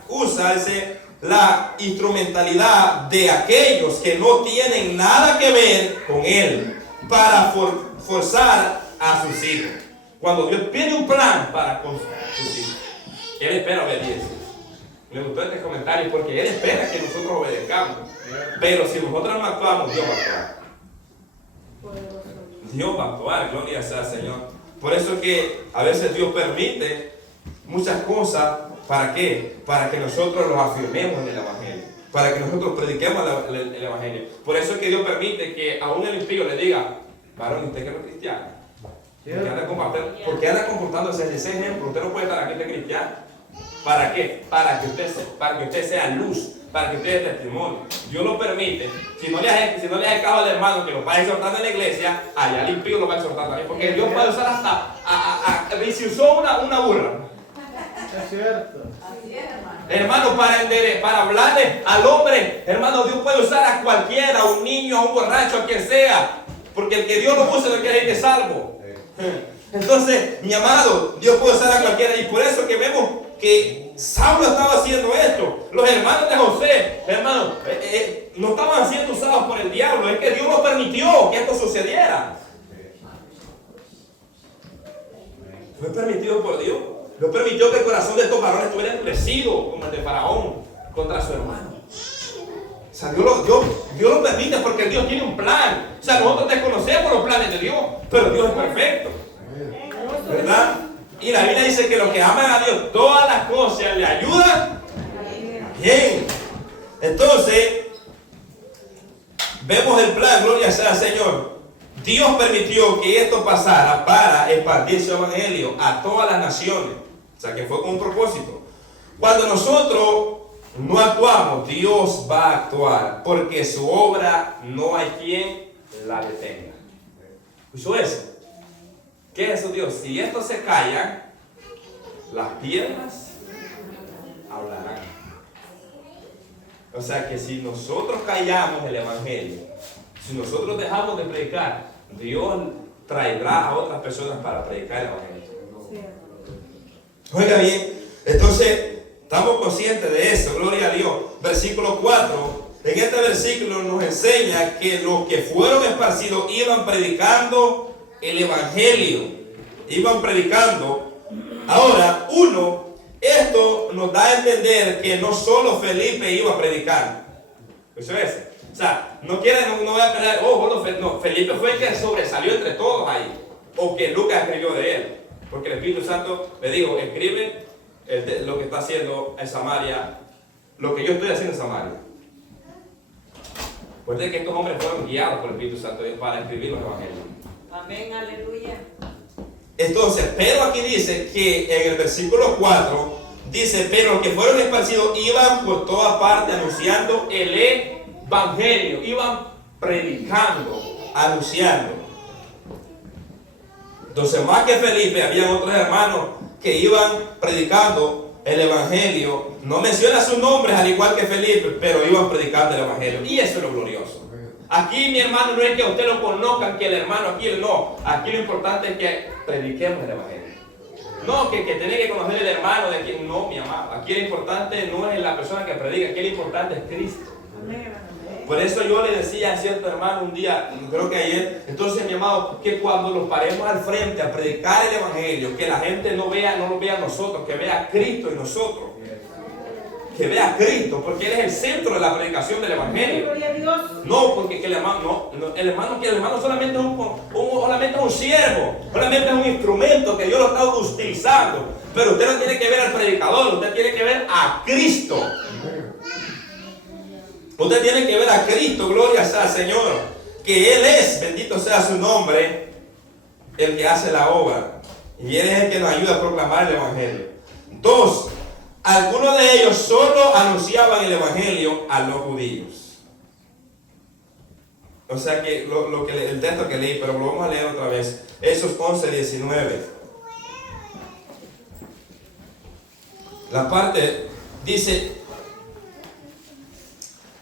la instrumentalidad de aquellos que no tienen nada que ver con Él para forzar a sus hijos. Cuando Dios tiene un plan para con sus hijos, Él espera obediencia. Me gustó este comentario porque Él espera que nosotros obedezcamos. Pero si nosotros no actuamos, Dios va a actuar. Dios va a actuar, gloria sea al Señor. Por eso es que a veces Dios permite muchas cosas. ¿Para qué? Para que nosotros los afirmemos en el evangelio. Para que nosotros prediquemos el evangelio. Por eso es que Dios permite que aún el impío le diga: varón, usted que no es cristiano, ¿por qué anda comportándose ese ejemplo? Usted no puede estar aquí de cristiano. ¿Para qué? Para que usted sea luz, para que usted dé testimonio. Dios lo permite. Si no le hace caso al hermano que lo va exhortando en la iglesia, allá el impío lo va exhortando también. Porque Dios puede usar hasta si usó una burra. Es cierto. Hermano, para hablarle al hombre, hermano, Dios puede usar a cualquiera, a un niño, a un borracho, a quien sea. Porque el que Dios lo use no quiere ir de salvo. Entonces, mi amado, Dios puede usar a cualquiera. Y por eso que vemos que Saulo estaba haciendo esto. Los hermanos de José, hermano, no estaban siendo usados por el diablo. Es que Dios no permitió que esto sucediera. Fue permitido por Dios. Dios permitió que el corazón de estos varones estuviera endurecido como el de Faraón contra su hermano. O sea, Dios lo permite porque Dios tiene un plan. O sea, nosotros desconocemos los planes de Dios, pero Dios es perfecto, ¿verdad? Y la Biblia dice que los que aman a Dios, todas las cosas le ayudan bien. Entonces, vemos el plan, gloria sea al Señor. Dios permitió que esto pasara para expandir su evangelio a todas las naciones. O sea, que fue con un propósito. Cuando nosotros no actuamos, Dios va a actuar, porque su obra no hay quien la detenga. ¿Escuchó eso? ¿Qué es eso, Dios? Si estos se callan, las piedras hablarán. O sea que si nosotros callamos el evangelio, si nosotros dejamos de predicar, Dios traerá a otras personas para predicar el evangelio. Oiga bien, entonces estamos conscientes de eso, gloria a Dios. Versículo 4, en este versículo nos enseña que los que fueron esparcidos iban predicando el evangelio, iban predicando. Ahora, esto nos da a entender que no solo Felipe iba a predicar. ¿Eso es? O sea, no voy a pelear, no, Felipe fue el que sobresalió entre todos ahí, o que Lucas escribió de él, porque el Espíritu Santo le dijo, escribe lo que está haciendo en Samaria, lo que yo estoy haciendo en Samaria. Recuerden que estos hombres fueron guiados por el Espíritu Santo para escribir los evangelios. Amén, aleluya. Entonces, Pedro aquí dice que en el versículo 4, dice, pero los que fueron esparcidos iban por toda parte anunciando el evangelio, iban predicando, anunciando. Entonces, más que Felipe, habían otros hermanos que iban predicando el evangelio. No menciona sus nombres al igual que Felipe, pero iban predicando el evangelio. Y eso es lo glorioso. Aquí, mi hermano, no es que ustedes lo conozcan, que el hermano aquí no. Aquí lo importante es que prediquemos el evangelio. No, que tiene que conocer el hermano de quien no, mi amado. Aquí lo importante no es la persona que predica, aquí lo importante es Cristo. Por eso yo le decía a cierto hermano un día, creo que ayer, entonces mi amado, que cuando nos paremos al frente a predicar el evangelio, que la gente no lo vea a nosotros, que vea a Cristo en nosotros. Que vea a Cristo, porque Él es el centro de la predicación del evangelio. No, porque el hermano solamente es un siervo, solamente es un instrumento que Dios lo está utilizando. Pero usted no tiene que ver al predicador, usted tiene que ver a Cristo. Usted tiene que ver a Cristo, gloria sea al Señor, que Él es, bendito sea su nombre, el que hace la obra. Y Él es el que nos ayuda a proclamar el evangelio. 2. Algunos de ellos solo anunciaban el evangelio a los judíos. O sea que el texto que leí, pero lo vamos a leer otra vez. Esos 11:19. La parte dice: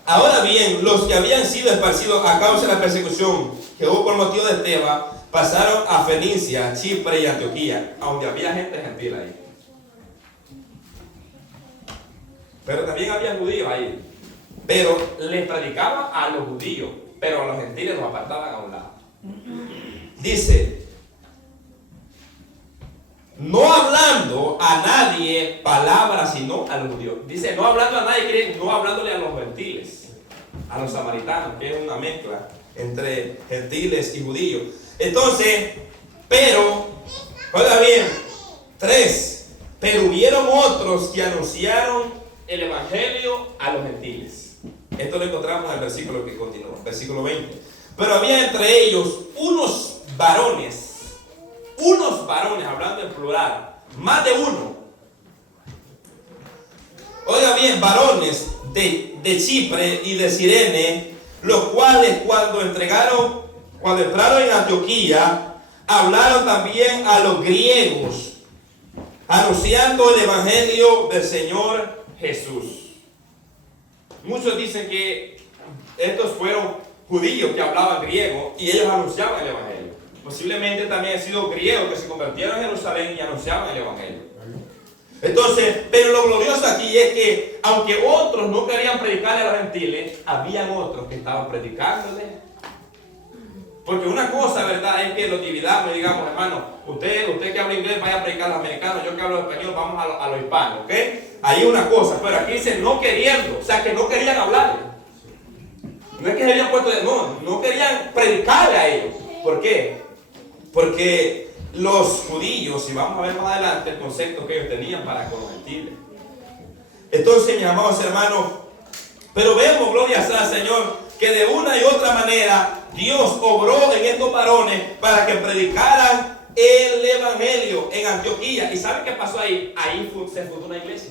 ahora bien, los que habían sido esparcidos a causa de la persecución que hubo por motivo de Esteban, pasaron a Fenicia, Chipre y Antioquía, donde había gente gentil ahí. Pero también había judíos ahí. Pero les predicaba a los judíos, pero a los gentiles los apartaban a un lado. Dice, no hablando a nadie palabras sino a los judíos. Dice, no hablando a nadie, no hablándole a los gentiles, a los samaritanos, que es una mezcla entre gentiles y judíos. Entonces, pero, oiga bien, 3, pero hubieron otros que anunciaron el evangelio a los gentiles. Esto lo encontramos en el versículo que continúa, versículo 20. Pero había entre ellos unos varones, hablando en plural, más de uno. Oiga bien, varones de Chipre y de Cirene, los cuales cuando entraron en Antioquía, hablaron también a los griegos, anunciando el evangelio del Señor Jesús. Muchos dicen que estos fueron judíos que hablaban griego y ellos anunciaban el evangelio. Posiblemente también han sido griegos que se convirtieron en Jerusalén y anunciaban el evangelio. Entonces, pero lo glorioso aquí es que aunque otros no querían predicarle a los gentiles, habían otros que estaban predicándole. Porque una cosa, ¿verdad?, es que lo dividamos y digamos, hermano, usted que habla inglés vaya a predicar a los americanos, yo que hablo español vamos a los hispanos, ¿ok? Ahí es una cosa, pero aquí dice no queriendo, o sea que no querían hablarle. No es que se habían puesto de no querían predicarle a ellos. ¿Por qué? Porque los judíos, y vamos a ver más adelante el concepto que ellos tenían para con los gentiles. Entonces, mis amados hermanos, pero vemos, gloria sea al Señor, que de una y otra manera Dios obró en estos varones para que predicaran el evangelio en Antioquía. ¿Y saben qué pasó ahí? Ahí se fundó una iglesia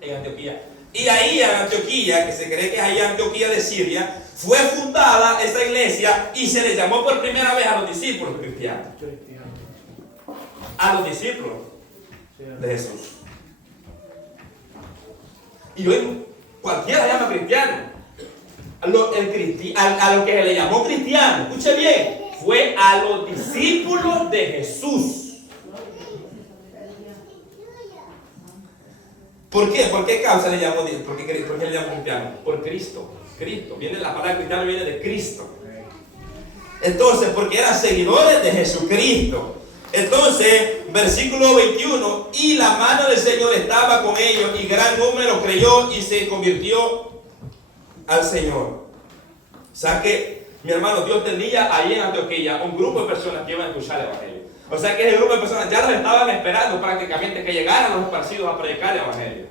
en Antioquía. Y ahí en Antioquía, que se cree que es ahí Antioquía de Siria, fue fundada esa iglesia y se le llamó por primera vez a los discípulos cristianos. A los discípulos de Jesús. Y hoy cualquiera llama cristiano. A lo que se le llamó cristiano, escuche bien, fue a los discípulos de Jesús. ¿Por qué? ¿Por qué causa le llamó? ¿Por qué le llamó cristiano? Por Cristo. Cristo. La palabra cristiano viene de Cristo. Entonces, porque eran seguidores de Jesucristo. Entonces, versículo 21, y la mano del Señor estaba con ellos, y gran número creyó y se convirtió al Señor. O sea que, mi hermano, Dios tenía ahí en Antioquía un grupo de personas que iban a escuchar el evangelio. O sea que ese grupo de personas ya los estaban esperando prácticamente que llegaran los esparcidos a predicar el evangelio.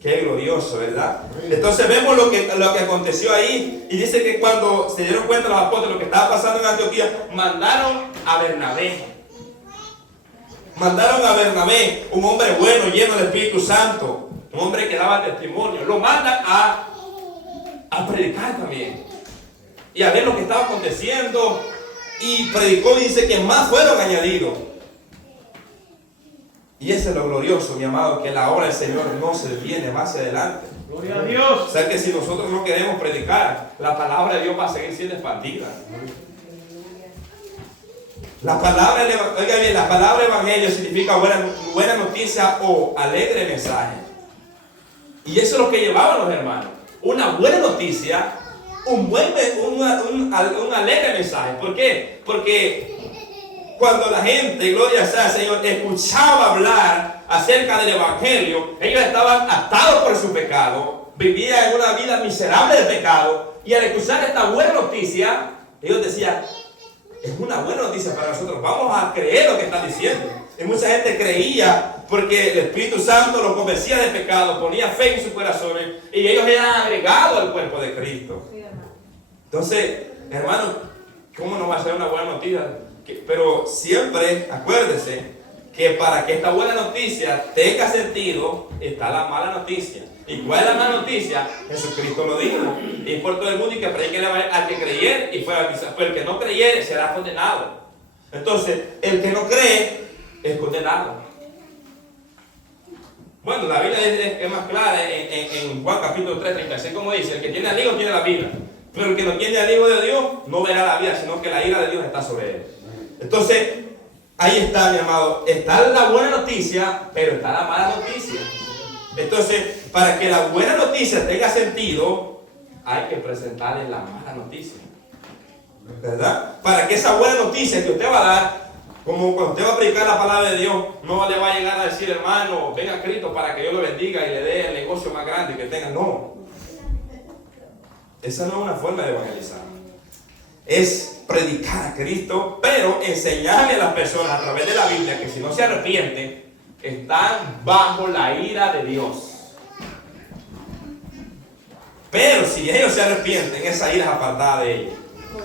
Qué glorioso, ¿verdad? Entonces vemos lo que aconteció ahí. Y dice que cuando se dieron cuenta los apóstoles de lo que estaba pasando en Antioquía, mandaron a Bernabé. Mandaron a Bernabé, un hombre bueno, lleno del Espíritu Santo, un hombre que daba testimonio. Lo mandan a predicar también y a ver lo que estaba aconteciendo. Y predicó, y dice que más fueron añadidos. Y eso es lo glorioso, mi amado, que la obra del Señor no se detiene más adelante. Gloria a Dios. O sea que si nosotros no queremos predicar, la palabra de Dios va a seguir siendo expandida. La palabra, oiga bien, la palabra evangelio significa buena noticia o alegre mensaje. Y eso es lo que llevaban los hermanos. Una buena noticia, un alegre mensaje. ¿Por qué? Porque cuando la gente, gloria sea al Señor, escuchaba hablar acerca del evangelio, ellos estaban atados por su pecado, vivían en una vida miserable de pecado, y al escuchar esta buena noticia, ellos decían, es una buena noticia para nosotros, vamos a creer lo que están diciendo. Y mucha gente creía porque el Espíritu Santo los convencía de pecado, ponía fe en sus corazones, y ellos eran agregados al cuerpo de Cristo. Entonces, hermanos, ¿cómo no va a ser una buena noticia? Pero siempre, acuérdese que para que esta buena noticia tenga sentido, está la mala noticia. ¿Y cuál es la mala noticia? Jesucristo lo dijo. Y por todo el mundo y que predique al que creyere y fuera bautizado. Pero el que no creyere será condenado. Entonces, el que no cree es condenado. Bueno, la Biblia es más clara en Juan capítulo 3, 36, como dice, el que tiene al Hijo tiene la vida. Pero el que no tiene al Hijo de Dios no verá la vida, sino que la ira de Dios está sobre él. Entonces, ahí está, mi amado. Está la buena noticia, pero está la mala noticia. Entonces, para que la buena noticia tenga sentido, hay que presentarle la mala noticia, ¿verdad? Para que esa buena noticia que usted va a dar, como cuando usted va a predicar la palabra de Dios, no le va a llegar a decir, hermano, venga a Cristo para que Dios lo bendiga y le dé el negocio más grande que tenga. No. Esa no es una forma de evangelizar. Es predicar a Cristo, pero enseñarle a las personas a través de la Biblia que si no se arrepienten, están bajo la ira de Dios. Pero si ellos se arrepienten, esa ira es apartada de ellos.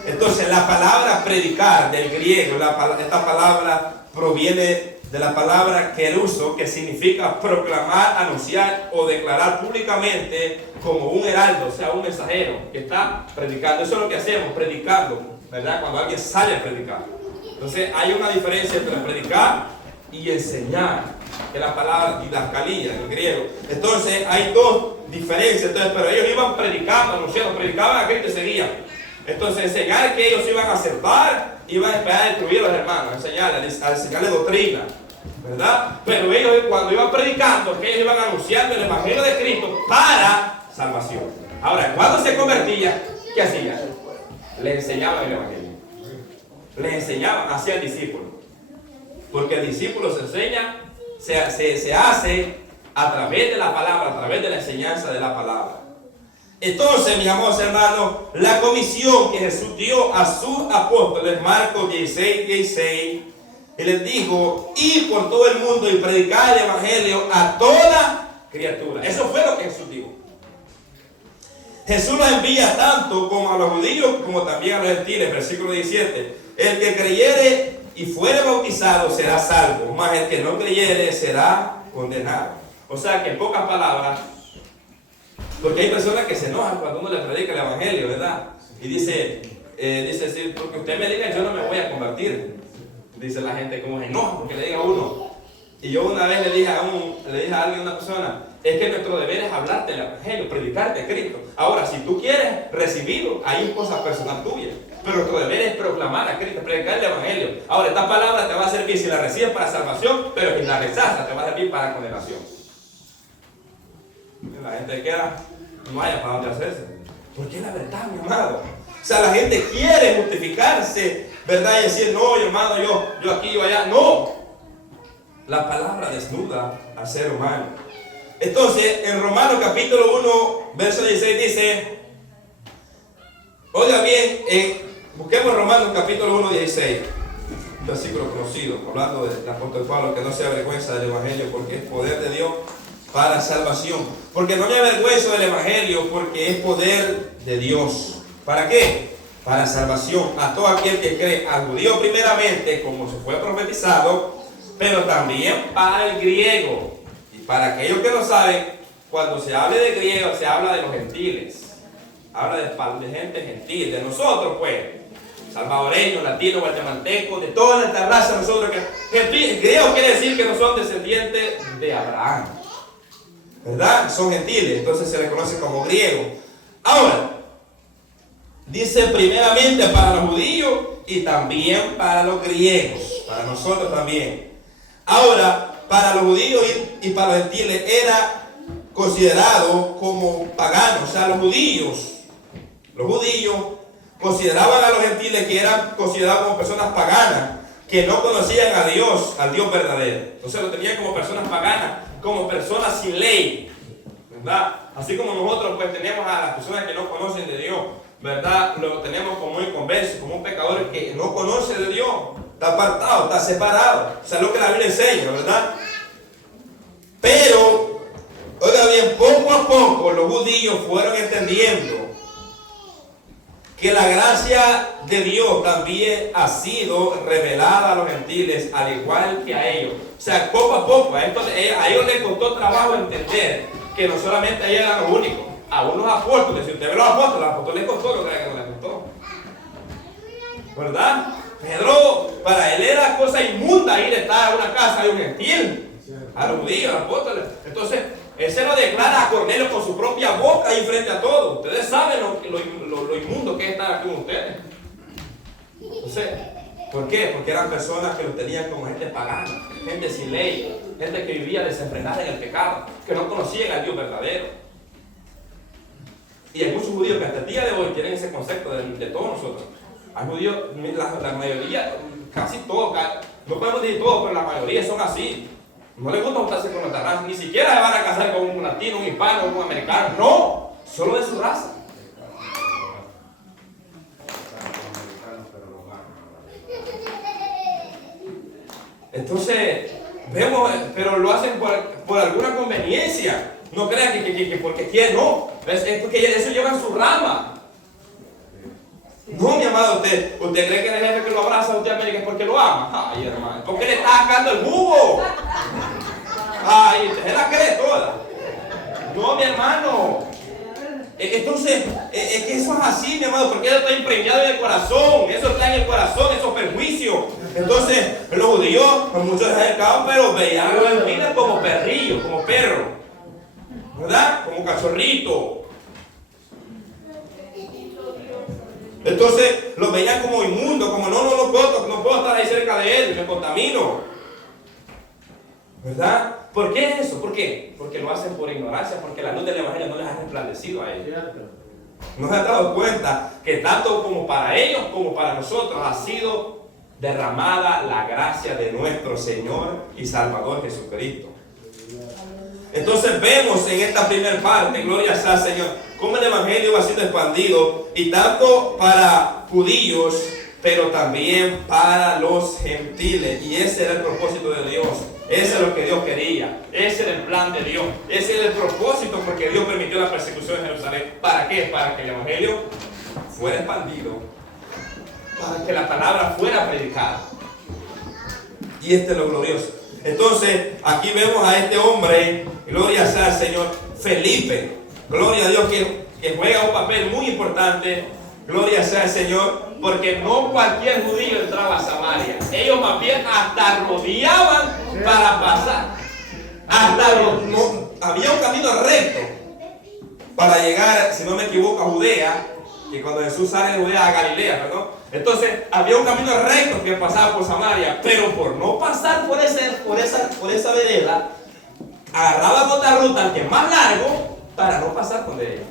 Entonces la palabra predicar del griego, esta palabra proviene de la palabra keruso, que significa proclamar, anunciar o declarar públicamente como un heraldo, o sea, un mensajero que está predicando. Eso es lo que hacemos, predicando, ¿verdad? Cuando alguien sale a predicar. Entonces hay una diferencia entre predicar y enseñar, que la palabra didascalía en griego. Entonces hay dos diferencias. Entonces, pero ellos iban predicando, anunciando, predicaban a Cristo y seguían. Entonces enseñar que ellos iban a aceptar, iban a esperar a destruir a los hermanos, a enseñarles doctrina, ¿verdad? Pero ellos cuando iban predicando, que ellos iban anunciando el evangelio de Cristo para salvación. Ahora, cuando se convertía, ¿qué hacían? Le enseñaban el evangelio. Le enseñaban hacia el discípulo. Porque el discípulo se enseña, se hace a través de la palabra, a través de la enseñanza de la palabra. Entonces, mis amados hermanos, la comisión que Jesús dio a sus apóstoles, Marcos 16, 16, y les dijo, ir por todo el mundo y predicar el evangelio a toda criatura. Eso fue lo que Jesús dijo. Jesús los envía tanto como a los judíos como también a los gentiles. Versículo 17. El que creyere y fuere bautizado será salvo, mas el que no creyere será condenado. O sea que en pocas palabras, porque hay personas que se enojan cuando uno le predica el evangelio, ¿verdad? Y dice, sí, porque usted me diga, yo no me voy a convertir. Dice la gente como se enoja porque le diga a uno. Y yo una vez le dije a alguien, a una persona, es que nuestro deber es hablarte del evangelio, predicarte a Cristo. Ahora, si tú quieres recibirlo, ahí es cosa personal tuya. Pero nuestro deber es proclamar a Cristo, predicar el evangelio. Ahora, esta palabra te va a servir si la recibes para salvación, pero si la rechazas te va a servir para condenación. La gente queda, no haya para dónde hacerse. Porque es la verdad, mi amado. O sea, la gente quiere justificarse, ¿verdad? Y decir, no, hermano, yo aquí, yo allá. No. La palabra desnuda al ser humano. Entonces, en Romanos capítulo 1, verso 16 dice, oiga bien, busquemos Romanos capítulo 1, 16, un versículo conocido, hablando del apóstol Pablo, que no se avergüenza del evangelio porque es poder de Dios para salvación. Porque no me avergüenzo del evangelio porque es poder de Dios. ¿Para qué? Para salvación a todo aquel que cree, al judío primeramente, como se fue profetizado, pero también para el griego. Y para aquellos que no saben, cuando se hable de griego, se habla de los gentiles. Habla de gente gentil, de nosotros pues, salvadoreños, latinos, guatemaltecos, de toda esta raza, nosotros que griego quiere decir que no son descendientes de Abraham, ¿verdad? Son gentiles, entonces se les conoce como griegos. Ahora, dice primeramente para los judíos y también para los griegos, para nosotros también. Ahora, para los judíos y para los gentiles era considerado como paganos. O sea, los judíos consideraban a los gentiles que eran considerados como personas paganas, que no conocían a Dios, al Dios verdadero. Entonces lo tenían como personas paganas, como personas sin ley, ¿verdad? Así como nosotros pues tenemos a las personas que no conocen de Dios, ¿verdad? Lo tenemos como inconverso, como un pecador que no conoce de Dios. Está apartado, está separado. O sea, es lo que la Biblia enseña, ¿verdad? Pero, oiga bien, poco a poco los judíos fueron entendiendo que la gracia de Dios también ha sido revelada a los gentiles, al igual que a ellos. O sea, poco a poco, a ellos les costó trabajo entender que no solamente ellos eran los únicos. A unos apóstoles, si usted ve los apóstoles les costó lo que no les costó. ¿Verdad? Pedro, para él era cosa inmunda ir a estar en una casa de un gentil. A los judíos, a los apóstoles. Entonces, él se lo declara a Cornelio con su propia boca ahí frente a todos. Ustedes saben lo inmundo que es estar aquí con ustedes. Entonces, ¿por qué? Porque eran personas que los tenían como gente pagana, gente sin ley, gente que vivía desenfrenada en el pecado, que no conocían al Dios verdadero. Y hay muchos judíos que hasta el día de hoy tienen ese concepto de todos nosotros. Hay judíos, la mayoría, casi todos, no podemos decir todos, pero la mayoría son así. No les gusta juntarse con otra raza, ni siquiera se van a casar con un latino, un hispano, un americano, no, solo de su raza. Entonces, vemos, pero lo hacen por alguna conveniencia. No crean que porque quieren, no. Es porque eso lleva en su rama. No, mi amado, usted cree que el jefe que lo abraza a usted América es porque lo ama. Ay, hermano, porque le está sacando el jugo. Ay, usted la cree toda. No, mi hermano. Entonces, es que eso es así, mi amado, porque eso está impregnado en el corazón. Eso está en el corazón, esos perjuicios. Entonces, los judíos, muchos se acercaban, pero veían a los gentiles como perrillos, como perros, ¿verdad? Como cachorritos. Entonces, los veían como inmundos, como no puedo estar ahí cerca de él, me contamino. ¿Verdad? ¿Por qué es eso? ¿Por qué? Porque lo hacen por ignorancia, porque la luz del evangelio no les ha resplandecido a ellos. No se han dado cuenta que tanto como para ellos como para nosotros ha sido derramada la gracia de nuestro Señor y Salvador Jesucristo. Entonces vemos en esta primera parte, gloria sea al Señor, cómo el evangelio va siendo expandido, y tanto para judíos, pero también para los gentiles. Y ese era el propósito de Dios Ese es lo que Dios quería. Ese era el plan de Dios. Ese era el propósito porque Dios permitió la persecución en Jerusalén. ¿Para qué? Para que el evangelio fuera expandido. Para que la palabra fuera predicada. Y este es lo glorioso. Entonces, aquí vemos a este hombre, gloria sea al Señor, Felipe. Gloria a Dios que juega un papel muy importante. Gloria sea al Señor, porque no cualquier judío entraba a Samaria. Ellos más bien hasta rodeaban para pasar. Había un camino recto para llegar, si no me equivoco, a Judea. Que cuando Jesús sale de Judea a Galilea, perdón. Entonces había un camino recto que pasaba por Samaria, pero por no pasar por esa vereda, agarraban otra ruta, el que es más largo, para no pasar por ella.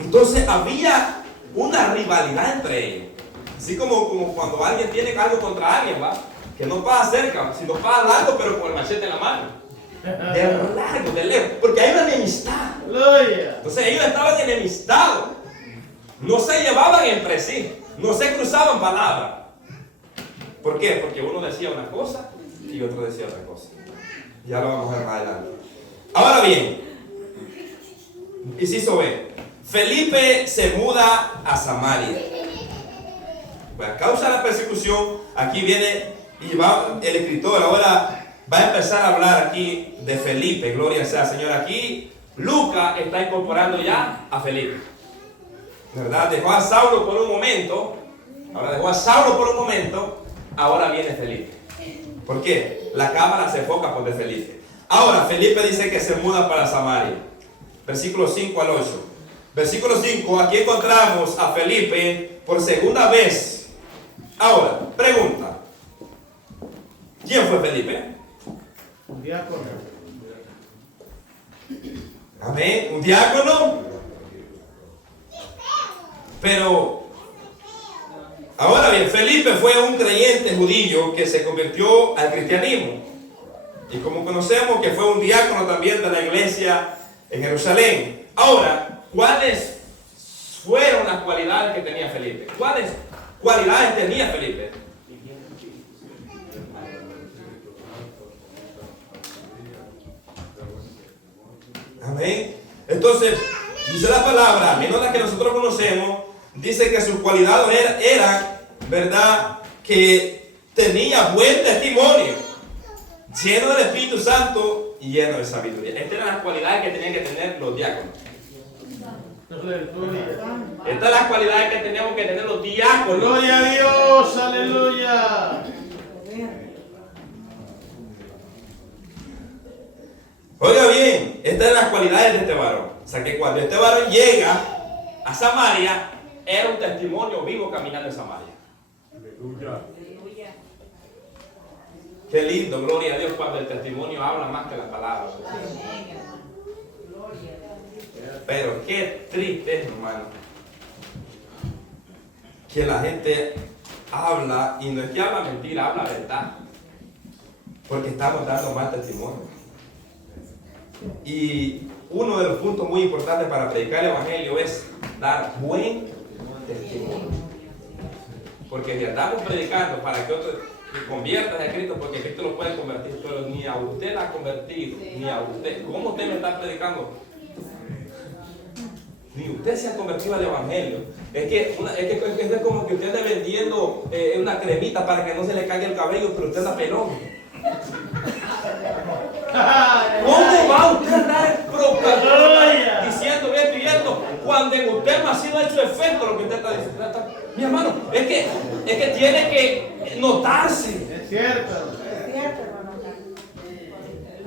Entonces había una rivalidad entre ellos. Así como cuando alguien tiene algo contra alguien, ¿va? Que no pasa cerca, sino pasa largo, pero con el machete en la mano. De largo, de lejos, porque hay una enemistad. Entonces ellos estaban enemistados. No se llevaban entre sí, no se cruzaban palabras. ¿Por qué? Porque uno decía una cosa y otro decía otra cosa. Ya lo vamos a ver más adelante. Ahora bien, inciso B. Felipe se muda a Samaria. Pues a causa de la persecución, aquí viene y va el escritor ahora. Va a empezar a hablar aquí de Felipe, gloria sea Señor. Aquí Lucas está incorporando ya a Felipe, ¿verdad? Dejó a Saulo por un momento, ahora viene Felipe. ¿Por qué? La cámara se enfoca por de Felipe. Ahora Felipe dice que se muda para Samaria. Versículo 5 al 8. Versículo 5, aquí encontramos a Felipe por segunda vez. Ahora, pregunta. ¿Quién fue Felipe? Un diácono. Amén. Un diácono. Pero, ahora bien, Felipe fue un creyente judío que se convirtió al cristianismo. Y como conocemos que fue un diácono también de la iglesia en Jerusalén. Ahora, ¿cuáles fueron las cualidades que tenía Felipe? ¿Cuáles cualidades tenía Felipe? Amén. Entonces, dice la palabra, menos la que nosotros conocemos, dice que sus cualidades eran, ¿verdad? Que tenía buen testimonio, lleno del Espíritu Santo y lleno de sabiduría. Estas eran las cualidades que tenían que tener los diáconos. Estas son las cualidades que tenemos que tener los diáconos. Gloria a Dios, aleluya. Oiga bien, estas eran las cualidades de este varón. O sea que cuando este varón llega a Samaria, era un testimonio vivo caminando en Samaria. Aleluya. Qué lindo, gloria a Dios, cuando el testimonio habla más que las palabras. Pero qué triste, hermano, que la gente habla, y no es que habla mentira, habla verdad. Porque estamos dando más testimonio. Y uno de los puntos muy importantes para predicar el evangelio es dar buen testimonio. Porque si estamos predicando para que otros se conviertan a Cristo, porque Cristo lo puede convertir, pero ni a usted la ha convertido, ni a usted. ¿Cómo usted me está predicando? Ni usted se ha convertido al evangelio. Es que es como que usted esté vendiendo una cremita para que no se le caiga el cabello, pero usted anda pelón. ¿Cómo va usted a andar proclamando, diciendo esto y esto, cuando en usted no ha sido hecho efecto lo que usted está diciendo? Mi hermano, es que tiene que notarse. Es cierto.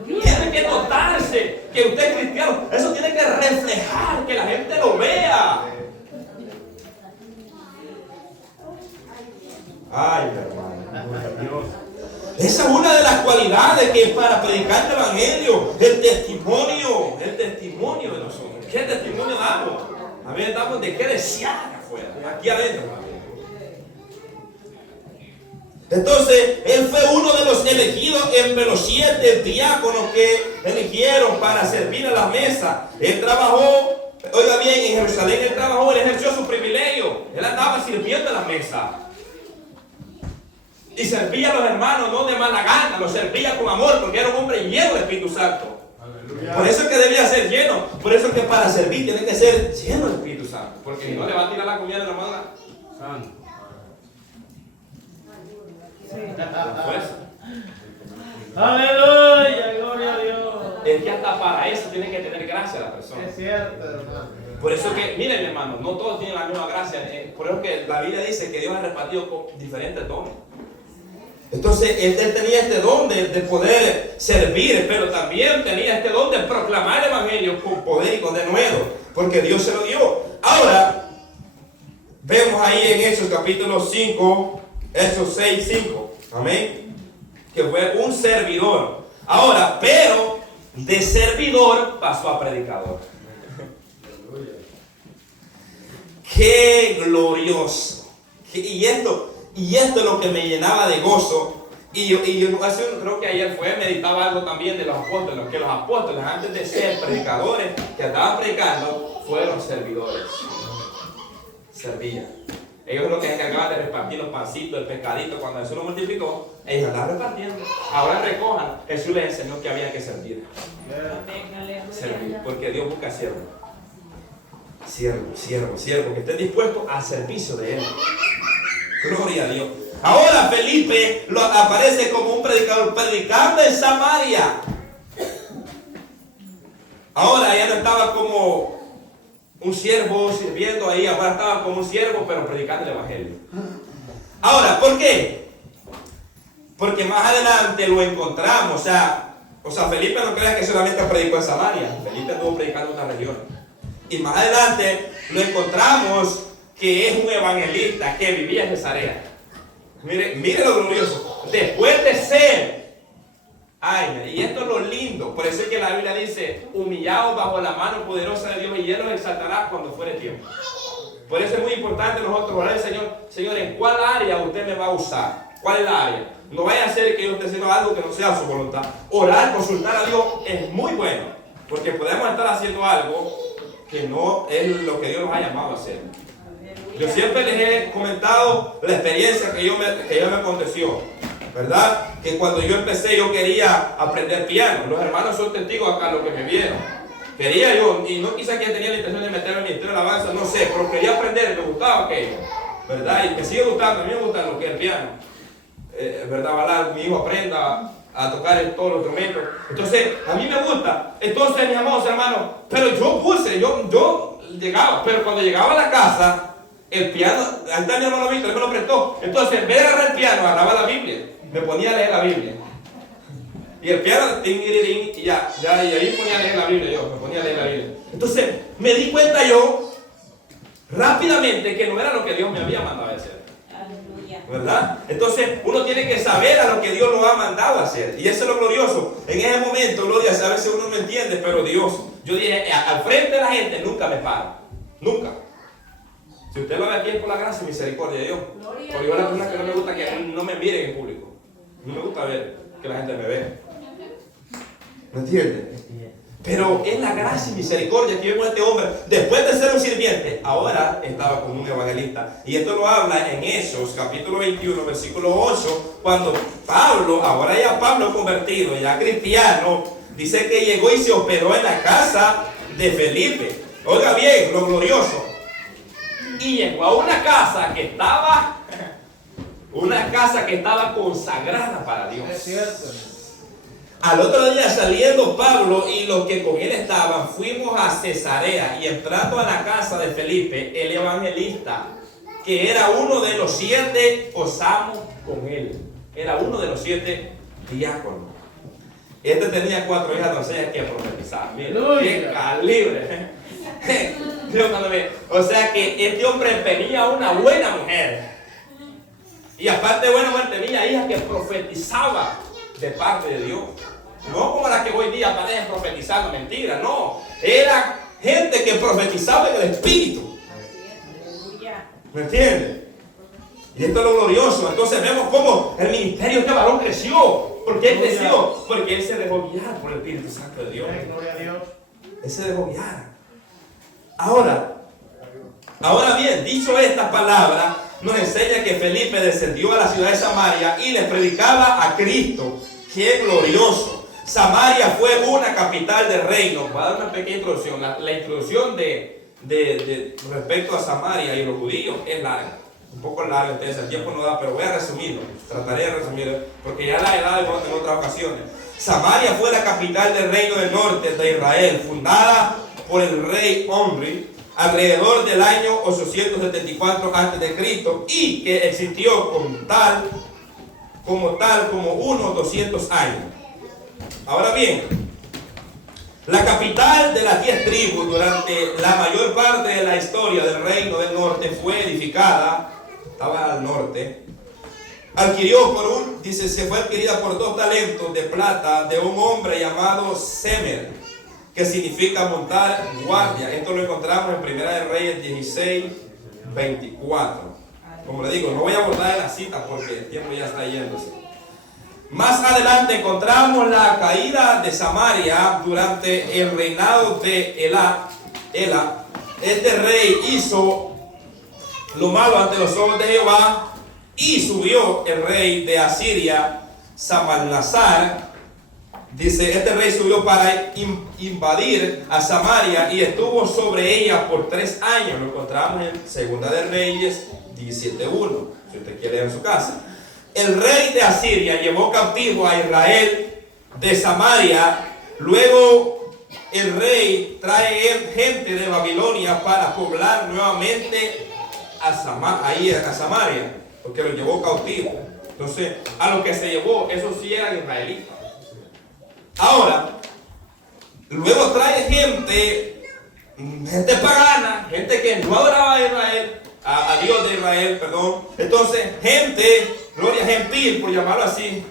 Tiene que notarse que usted es cristiano. Eso tiene que reflejar, que la gente lo vea. Ay, hermano. Esa es una de las cualidades que para predicar el evangelio, el testimonio de nosotros. ¿Qué testimonio damos? A ver, damos de qué desear afuera, aquí adentro. Entonces, él fue uno de los elegidos entre los 7 diáconos que eligieron para servir a la mesa. Él trabajó, oiga bien, en Jerusalén él trabajó, él ejerció su privilegio. Él andaba sirviendo en la mesa. Y servía a los hermanos, no de mala gana, los servía con amor, porque era un hombre lleno del Espíritu Santo. Aleluya. Por eso es que debía ser lleno. Por eso es que para servir tiene que ser lleno del Espíritu Santo. Porque si no le va a tirar la comida de la mano. Santo. Aleluya, gloria a Dios. Es que hasta para eso tiene que tener gracia la persona. Es cierto, hermano. Por eso que, miren hermano, no todos tienen la misma gracia. Por eso que la Biblia dice que Dios ha repartido con diferentes dones. Entonces él tenía este don de poder servir, pero también tenía este don de proclamar el evangelio con poder y con denuedo, porque Dios se lo dio. Ahora, vemos ahí en Hechos capítulo 5, Hechos 6, 5, amén, que fue un servidor. Ahora, pero de servidor pasó a predicador. ¡Qué glorioso! Y esto es lo que me llenaba de gozo. Y yo creo que ayer meditaba algo también de los apóstoles, que los apóstoles antes de ser predicadores que andaban predicando, fueron servidores. Servían. Ellos lo que se encargaban de repartir los pancitos, el pescadito, cuando Jesús lo multiplicó, ellos andaban repartiendo. Ahora recojan. Jesús les enseñó que había que servir. Servir, porque Dios busca siervos. Siervo, que estén dispuestos al servicio de Él. Gloria a Dios. Ahora Felipe aparece como un predicador, predicando en Samaria. Ahora ya no estaba como un siervo sirviendo ahí, ahora estaba como un siervo, pero predicando el evangelio. Ahora, ¿por qué? Porque más adelante lo encontramos. O sea, Felipe no crea que solamente predicó en Samaria. Felipe estuvo predicando en otras regiones. Y más adelante lo encontramos que es un evangelista que vivía en Cesarea. Mire lo glorioso. Después de ser, y esto es lo lindo. Por eso es que la Biblia dice: humillados bajo la mano poderosa de Dios, y Él los exaltará cuando fuere tiempo. Por eso es muy importante nosotros orar al Señor: Señor, ¿en cuál área usted me va a usar? ¿Cuál es la área? No vaya a ser que yo esté haciendo algo que no sea su voluntad. Orar, consultar a Dios es muy bueno, porque podemos estar haciendo algo que no es lo que Dios nos ha llamado a hacer. Yo siempre les he comentado la experiencia que yo me aconteció, ¿verdad? Que cuando yo empecé yo quería aprender piano. Los hermanos son testigos acá lo que me vieron. Quería yo, y no quizá que tenía la intención de meterme en el ministerio de alabanza, no sé, pero quería aprender, me gustaba aquello, ¿verdad? Y me sigue gustando, a mí me gusta lo que es el piano, ¿verdad? Ojalá mi hijo aprenda a tocar todos los instrumentos. Entonces, a mí me gusta. Entonces, mis amados hermanos, pero yo llegaba, pero cuando llegaba a la casa, el piano, ahí está mi hermano Víctor, él me lo prestó. Entonces, en vez de agarrar el piano, agarraba la Biblia, me ponía a leer la Biblia. Y el piano, y ya, y ahí ponía a leer la Biblia, me ponía a leer la Biblia. Entonces, me di cuenta yo, rápidamente, que no era lo que Dios me había mandado a hacer. ¿Verdad? Entonces uno tiene que saber a lo que Dios lo ha mandado a hacer. Y eso es lo glorioso. En ese momento, gloria, a veces uno no entiende, pero Dios, yo dije, al frente de la gente nunca me paro. Nunca. Si usted lo ve aquí es por la gracia y misericordia de Dios. Porque yo la persona que no me gusta que no me miren en público. No me gusta ver que la gente me ve. ¿Me entiende? Pero es la gracia y misericordia que yo con este hombre, después de ser un sirviente, ahora estaba como un evangelista. Y esto lo habla en Hechos, capítulo 21, versículo 8, cuando Pablo, ahora ya Pablo convertido, ya cristiano, dice que llegó y se hospedó en la casa de Felipe. Oiga bien, lo glorioso. Y llegó a una casa que estaba consagrada para Dios. Es cierto. Al otro día, saliendo Pablo y los que con él estaban, fuimos a Cesarea, y entrando a la casa de Felipe, el evangelista, que era uno de los 7, osamos con él. Era uno de los 7 diáconos. Este tenía 4 hijas doncellas que profetizaban. Miren, qué calibre. O sea que este hombre tenía una buena mujer. Y aparte de buena mujer, tenía hijas que profetizaban de parte de Dios. No como las que hoy día parecen profetizando mentiras, no. Era gente que profetizaba en el Espíritu. ¿Me entiendes? Y esto es lo glorioso. Entonces vemos cómo el ministerio de este varón creció. ¿Por qué creció? Porque él se dejó guiar por el Espíritu Santo de Dios. Gloria a Dios. Él se dejó guiar. Ahora bien, dicho estas palabras, nos enseña que Felipe descendió a la ciudad de Samaria y les predicaba a Cristo. ¡Qué glorioso! Samaria fue una capital del reino. Voy a dar una pequeña introducción. La introducción respecto a Samaria y los judíos es larga. Un poco larga, entonces el tiempo no da, pero voy a resumirlo. Trataré de resumirlo, porque ya la he dado en otras ocasiones. Samaria fue la capital del reino del norte de Israel, fundada por el rey Omri alrededor del año 874 a.C. y que existió como unos 200 años. Ahora bien, la capital de las 10 tribus durante la mayor parte de la historia del reino del norte fue edificada, estaba al norte, se fue adquirida por 2 talentos de plata de un hombre llamado Semer, que significa montar guardia. Esto lo encontramos en Primera de Reyes 16:24. Como le digo, no voy a abordar la cita porque el tiempo ya está yéndose. Más adelante encontramos la caída de Samaria durante el reinado de Ela. Este rey hizo lo malo ante los ojos de Jehová y subió el rey de Asiria, Salmanasar. Dice, este rey subió para invadir a Samaria y estuvo sobre ella por 3 años. Lo encontramos en Segunda de Reyes 17:1, si usted quiere en su casa. El rey de Asiria llevó cautivo a Israel de Samaria. Luego el rey trae gente de Babilonia para poblar nuevamente a Samaria, porque lo llevó cautivo. Entonces, a lo que se llevó, esos sí eran israelitas. Ahora, luego trae gente pagana, gente que no adoraba a Israel, a Dios de Israel, perdón. Entonces, gloria gentil, por llamarlo así.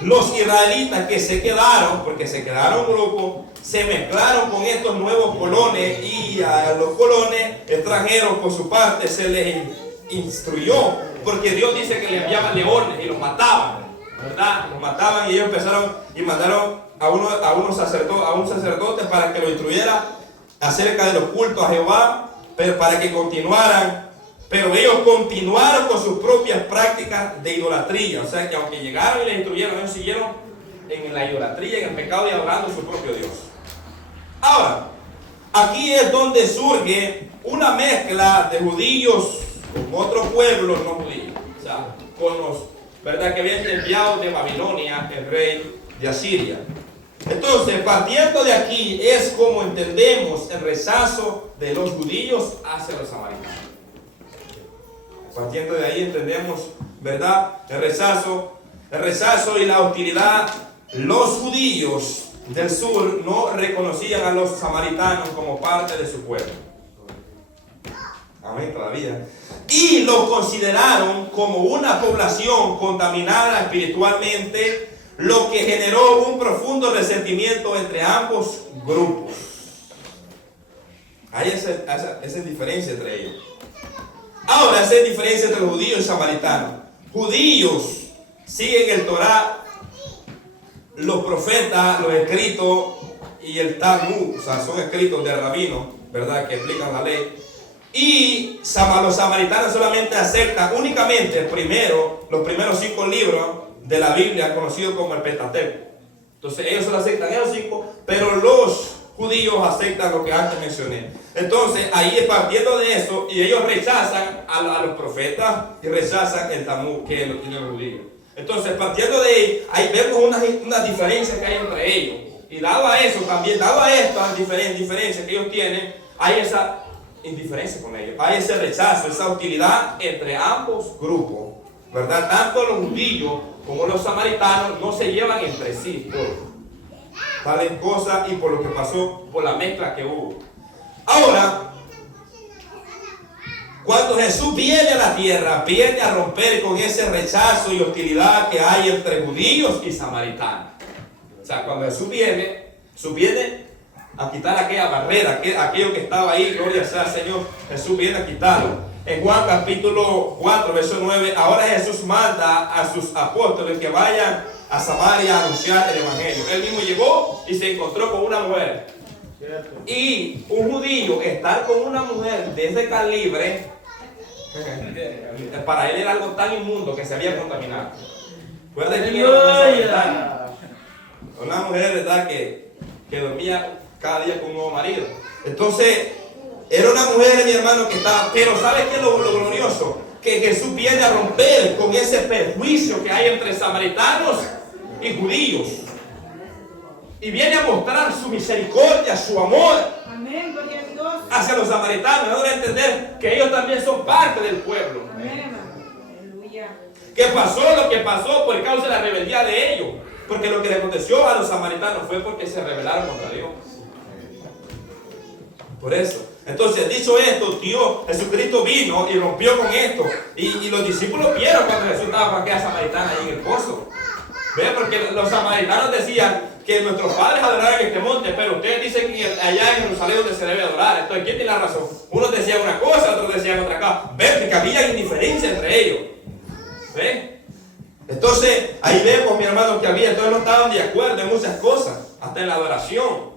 Los israelitas que se quedaron, porque se quedaron grupos, se mezclaron con estos nuevos colones, y a los colones extranjeros por su parte se les instruyó, porque Dios dice que le enviaban leones y los mataban, ¿verdad? Los mataban y ellos mandaron a un sacerdote para que lo instruyera acerca de los cultos a Jehová, pero para que continuaran. Pero ellos continuaron con sus propias prácticas de idolatría. O sea que aunque llegaron y les instruyeron, ellos siguieron en la idolatría, en el pecado y adorando a su propio Dios. Ahora, aquí es donde surge una mezcla de judíos con otros pueblos no judíos. O sea, con los, ¿verdad?, que habían enviado de Babilonia el rey de Asiria. Entonces, partiendo de aquí es como entendemos el rechazo de los judíos hacia los samaritanos. Partiendo de ahí entendemos, ¿verdad?, el rechazo y la hostilidad. Los judíos del sur no reconocían a los samaritanos como parte de su pueblo. Amén, todavía. Y los consideraron como una población contaminada espiritualmente, lo que generó un profundo resentimiento entre ambos grupos. Hay esa diferencia entre ellos. Ahora, esa diferencia entre los judíos y samaritanos. Judíos siguen el Torá, los profetas, los escritos y el Talmud, o sea, son escritos de rabinos, ¿verdad?, que explican la ley. Y los samaritanos solamente aceptan únicamente los primeros 5 libros de la Biblia, conocidos como el Pentateuco. Entonces ellos solo aceptan esos 5, pero los judíos aceptan lo que antes mencioné. Entonces ahí es partiendo de eso, y ellos rechazan a los profetas y rechazan el Talmud que lo tienen los judíos. Entonces partiendo de ahí vemos una diferencia que hay entre ellos. Y dado a eso también, dado a estas diferencias que ellos tienen, hay esa indiferencia con ellos, hay ese rechazo, esa hostilidad entre ambos grupos, ¿verdad? Tanto los judíos como los samaritanos no se llevan entre sí por tales cosas y por lo que pasó, por la mezcla que hubo. Ahora, cuando Jesús viene a la tierra, viene a romper con ese rechazo y hostilidad que hay entre judíos y samaritanos. O sea, cuando Jesús viene a quitar aquella barrera, aquello que estaba ahí, gloria sea al Señor, Jesús viene a quitarlo. En Juan capítulo 4, verso 9, ahora Jesús manda a sus apóstoles que vayan a Samaria a anunciar el evangelio. Él mismo llegó y se encontró con una mujer Y un judío estar con una mujer de ese calibre, para él era algo tan inmundo que se había contaminado. Recuerden quién era una samaritana. Una mujer, ¿verdad?, que dormía cada día con un nuevo marido. Entonces, era una mujer, mi hermano, que estaba. Pero ¿sabes qué es lo glorioso? Que Jesús viene a romper con ese perjuicio que hay entre samaritanos y judíos. Y viene a mostrar su misericordia, su amor hacia los samaritanos. Ahora entender que ellos también son parte del pueblo. Que pasó lo que pasó por causa de la rebeldía de ellos. Porque lo que le aconteció a los samaritanos fue porque se rebelaron contra Dios. Por eso. Entonces, dicho esto, Jesucristo vino y rompió con esto. Y los discípulos vieron cuando Jesús estaba con aquella samaritana ahí en el pozo. ¿Ve? Porque los samaritanos decían que nuestros padres adoraban en este monte, pero ustedes dicen que allá en Jerusalén donde se debe adorar. Entonces, ¿quién tiene la razón? Unos decían una cosa, otros decían otra cosa. ¿Ve? Que había indiferencia entre ellos. ¿Ve? Entonces, ahí vemos, mi hermano, que entonces no estaban de acuerdo en muchas cosas, hasta en la adoración,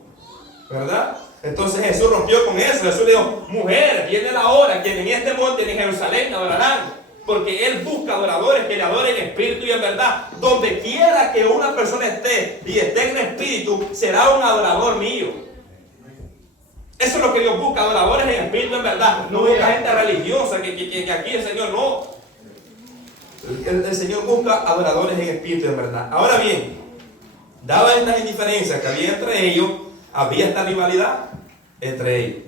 ¿verdad? Entonces Jesús rompió con eso. Jesús le dijo: mujer, viene la hora que en este monte, en Jerusalén, adorarán. Porque Él busca adoradores que le adoren en espíritu y en verdad. Donde quiera que una persona esté y esté en espíritu, será un adorador mío. Eso es lo que Dios busca, adoradores en espíritu y en verdad. No busca gente religiosa, que aquí el Señor no. El Señor busca adoradores en espíritu y en verdad. Ahora bien, dada estas indiferencias que había entre ellos, había esta rivalidad entre ellos.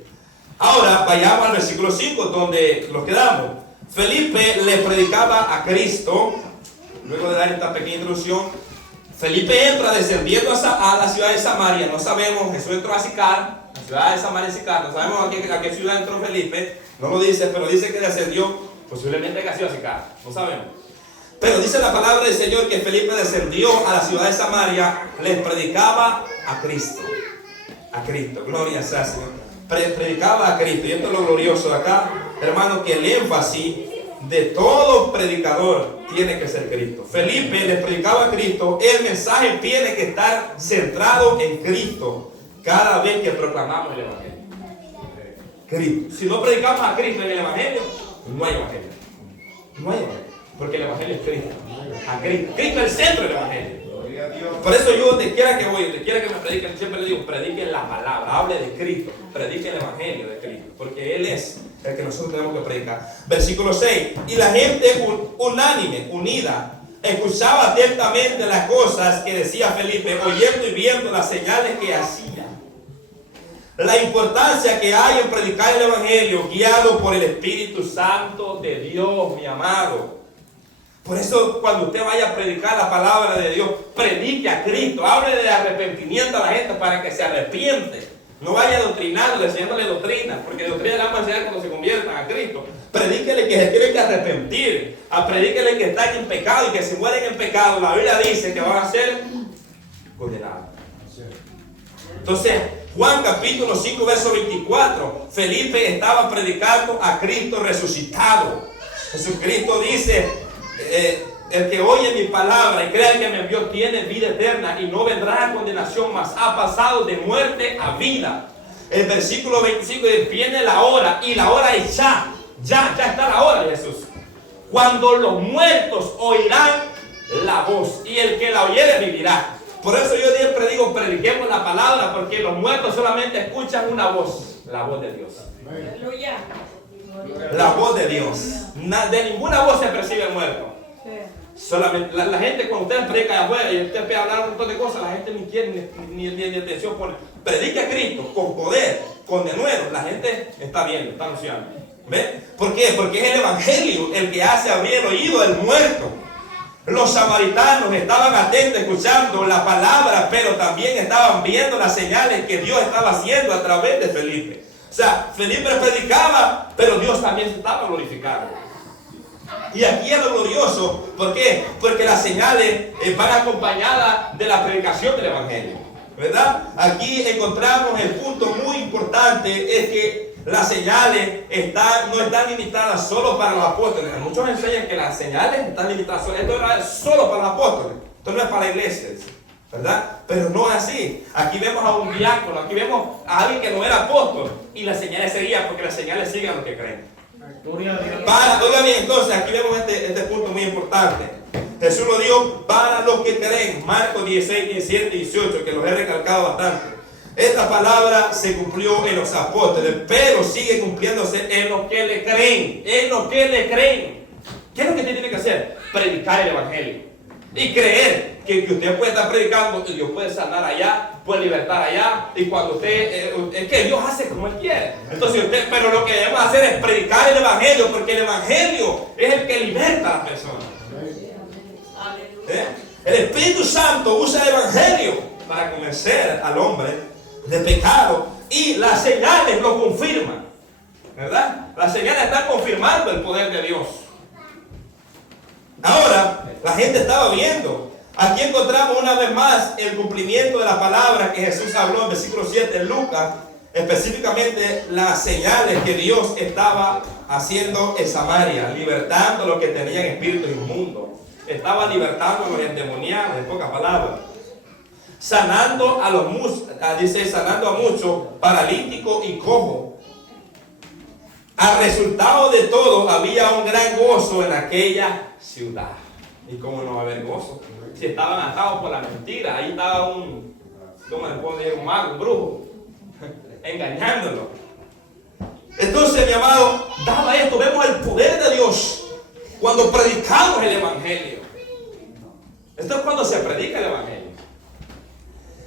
Ahora vayamos al versículo 5, donde nos quedamos. Felipe le predicaba a Cristo. Luego de dar esta pequeña introducción, Felipe entra descendiendo a la ciudad de Samaria. No sabemos, Jesús entró a Sicar, la ciudad de Samaria y Sicar. No sabemos a qué ciudad entró Felipe. No lo dice, pero dice que descendió, posiblemente que ha sido a Sicar. No sabemos. Pero dice la palabra del Señor que Felipe descendió a la ciudad de Samaria, les predicaba a Cristo. A Cristo, gloria sea Señor. Predicaba a Cristo. Y esto es lo glorioso de acá, hermano, que el énfasis de todo predicador tiene que ser Cristo. Felipe les predicaba a Cristo. El mensaje tiene que estar centrado en Cristo cada vez que proclamamos el Evangelio. Cristo. Si no predicamos a Cristo en el Evangelio, no hay Evangelio. No hay Evangelio. Porque el Evangelio es Cristo. A Cristo. Cristo es el centro del Evangelio. Por eso yo, donde quiera que voy, donde quiera que me prediquen, siempre le digo: prediquen la palabra, hable de Cristo, prediquen el Evangelio de Cristo, porque Él es el que nosotros tenemos que predicar. Versículo 6. Y la gente unánime, unida, escuchaba atentamente las cosas que decía Felipe, oyendo y viendo las señales que hacía. La importancia que hay en predicar el Evangelio guiado por el Espíritu Santo de Dios, mi amado. Por eso, cuando usted vaya a predicar la palabra de Dios, predique a Cristo, hable de arrepentimiento a la gente para que se arrepiente. No vaya adoctrinando, enseñándole doctrinas, porque doctrina la vamos a enseñar cuando se conviertan a Cristo. Predíquele que se tienen que arrepentir, predíquele que están en pecado y que si mueren en pecado, la Biblia dice que van a ser condenados. Entonces, Juan capítulo 5, verso 24, Felipe estaba predicando a Cristo resucitado. Jesucristo dice: el que oye mi palabra y crea que me envió tiene vida eterna y no vendrá a condenación, mas ha pasado de muerte a vida. El versículo 25 dice: viene la hora, y la hora es ya está la hora de Jesús, cuando los muertos oirán la voz, y el que la oyere vivirá. Por eso yo siempre digo: prediquemos la palabra, porque los muertos solamente escuchan una voz, la voz de Dios. Aleluya. La voz de Dios. De ninguna voz se percibe el muerto. Solamente la gente, cuando ustedes predican afuera y usted empieza a hablar un montón de cosas, la gente ni quiere ni atención pone. Predique a Cristo con poder, con denuedo. La gente está viendo, está anunciando. ¿Ve? ¿Por qué? Porque es el Evangelio el que hace abrir el oído del muerto. Los samaritanos estaban atentos escuchando la palabra, pero también estaban viendo las señales que Dios estaba haciendo a través de Felipe. O sea, Felipe predicaba, pero Dios también se estaba glorificando. Y aquí es lo glorioso. ¿Por qué? Porque las señales van acompañadas de la predicación del Evangelio, ¿verdad? Aquí encontramos el punto muy importante, es que las señales no están limitadas solo para los apóstoles. Muchos enseñan que las señales están limitadas solo para los apóstoles. Esto no es para la iglesia. ¿verdad? Pero no es así. Aquí vemos a un diácono, aquí vemos a alguien que no era apóstol y las señales seguían, porque las señales siguen a los que creen. Gloria a Dios. Oiga bien, entonces aquí vemos este punto muy importante. Jesús lo dijo para los que creen. Marcos 16, 17, 18, que los he recalcado bastante. Esta palabra se cumplió en los apóstoles, pero sigue cumpliéndose en los que le creen. En los que le creen. ¿Qué es lo que usted tiene que hacer? Predicar el evangelio. Y creer que usted puede estar predicando y Dios puede sanar allá, puede libertar allá. Y cuando usted, es que Dios hace como Él quiere. Entonces pero lo que debemos hacer es predicar el evangelio, porque el evangelio es el que liberta a las personas. El Espíritu Santo usa el evangelio para convencer al hombre de pecado, y las señales lo confirman, ¿verdad? Las señales están confirmando el poder de Dios. Ahora, la gente estaba viendo. Aquí encontramos una vez más el cumplimiento de la palabra que Jesús habló en versículo 7 en Lucas, específicamente las señales que Dios estaba haciendo en Samaria, libertando a los que tenían espíritus inmundos. Estaba libertando a los endemoniados, en pocas palabras. Sanando sanando a muchos paralíticos y cojos. Al resultado de todo, había un gran gozo en aquella ciudad. ¿Y cómo no va a haber gozo? Si estaban atados por la mentira, ahí estaba un mago, un brujo, engañándolo. Entonces, mi amado, dado esto, vemos el poder de Dios cuando predicamos el evangelio. Esto es cuando se predica el evangelio.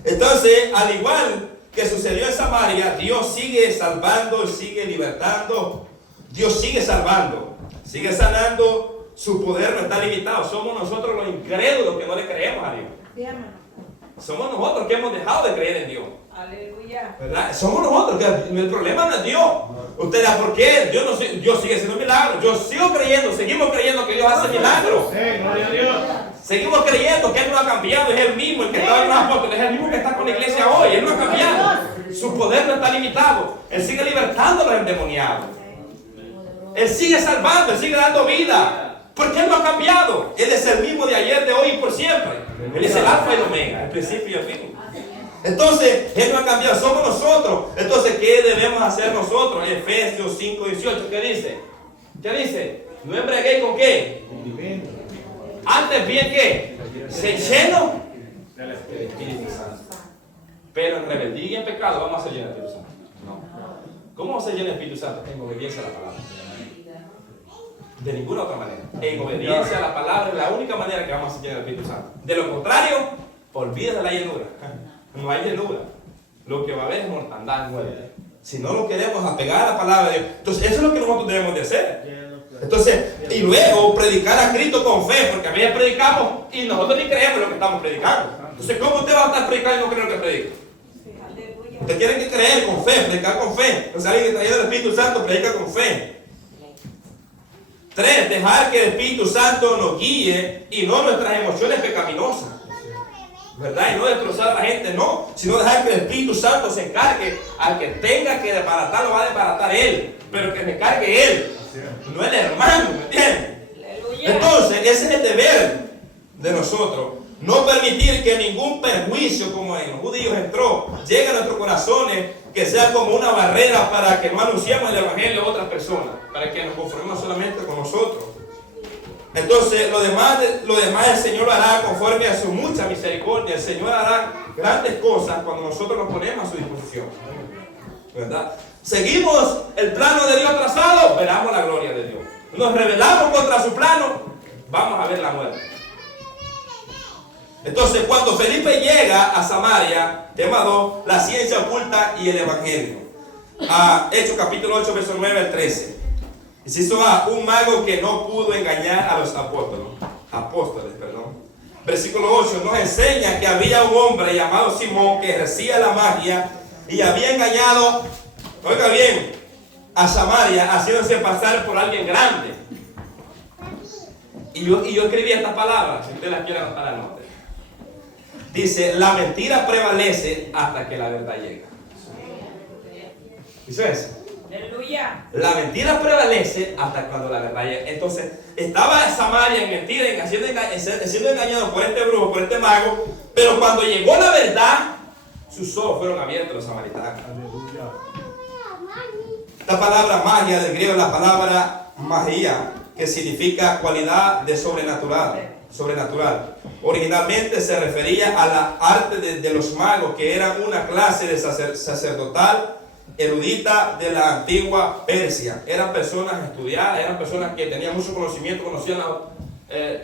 Entonces, al igual que sucedió en Samaria, Dios sigue salvando, sigue libertando, Dios sigue salvando, sigue sanando. Su poder no está limitado. Somos nosotros los incrédulos que no le creemos a Dios. Somos nosotros que hemos dejado de creer en Dios. Aleluya. ¿Verdad? Somos nosotros, que el problema no es Dios. Usted dirá, ¿por qué? Dios sigue haciendo milagros. Yo sigo creyendo, seguimos creyendo que Dios hace milagros. Gloria a Dios. Seguimos creyendo que Él no ha cambiado, es el mismo, el que estaba en los apóstoles, es el mismo que está con la iglesia hoy. Él no ha cambiado. Su poder no está limitado. Él sigue libertando a los endemoniados. Él sigue salvando, Él sigue dando vida. Porque Él no ha cambiado. Él es el mismo de ayer, de hoy y por siempre. Él es el alfa y el omega, el principio y el fin. Entonces, Él no ha cambiado, somos nosotros. Entonces, ¿qué debemos hacer nosotros? Efesios 5, 18, ¿qué dice? ¿Qué dice? No embriaguéis con qué. Antes bien, ¿qué? Se lleno del Espíritu Santo. Pero en rebeldía y en pecado vamos a ser llenos del Espíritu Santo. No. ¿Cómo vamos a ser llenos del Espíritu Santo? En obediencia a la palabra. De ninguna otra manera. En obediencia a la palabra es la única manera que vamos a ser llenos del Espíritu Santo. De lo contrario, olvídate de la llenura. No hay llenura. Lo que va a haber es mortandad, muerte. Si no lo queremos apegar a la palabra de Dios. Entonces, eso es lo que nosotros debemos de hacer. Entonces, y luego predicar a Cristo con fe, porque a veces predicamos y nosotros ni creemos lo que estamos predicando. Entonces, ¿cómo usted va a estar predicando y no cree lo que predica? Usted tiene que creer con fe, predicar con fe. Entonces, alguien que está lleno del Espíritu Santo predica con fe. 3. Dejar que el Espíritu Santo nos guíe y no nuestras emociones pecaminosas. ¿Verdad? Y no destrozar a la gente, no. Sino dejar que el Espíritu Santo se encargue. Al que tenga que desbaratar, lo va a desbaratar Él. Pero que se encargue Él. No el hermano, ¿me entiendes? Entonces, ese es el deber de nosotros. No permitir que ningún perjuicio, como en los judíos entró, llegue a nuestros corazones, que sea como una barrera para que no anunciemos el evangelio a otras personas, para que nos conformemos solamente con nosotros. Entonces, lo demás el Señor lo hará conforme a su mucha misericordia. El Señor hará grandes cosas cuando nosotros nos ponemos a su disposición. ¿Verdad? Seguimos el plano de Dios trazado, veramos la gloria de Dios. Nos rebelamos contra su plano, vamos a ver la muerte. Entonces, cuando Felipe llega a Samaria, tema 2, la ciencia oculta y el evangelio. Hechos capítulo 8, verso 9 al 13. Inciso A, un mago que no pudo engañar a los apóstoles. Versículo 8 nos enseña que había un hombre llamado Simón que ejercía la magia y había engañado, oiga bien, a Samaria, haciéndose pasar por alguien grande. Y yo escribí estas palabras, si usted las quiere anotar, anote. Dice, la mentira prevalece hasta que la verdad llega. ¿Dice eso? Aleluya. La mentira prevalece hasta cuando la verdad llega. Entonces, estaba Samaria en mentira, siendo engañado por este brujo, por este mago, pero cuando llegó la verdad, sus ojos fueron abiertos los samaritanos. La palabra magia del griego es la palabra magia, que significa cualidad de sobrenatural. Originalmente se refería a la arte de los magos, que eran una clase de sacerdotal erudita de la antigua Persia. Eran personas estudiadas, eran personas que tenían mucho conocimiento, conocían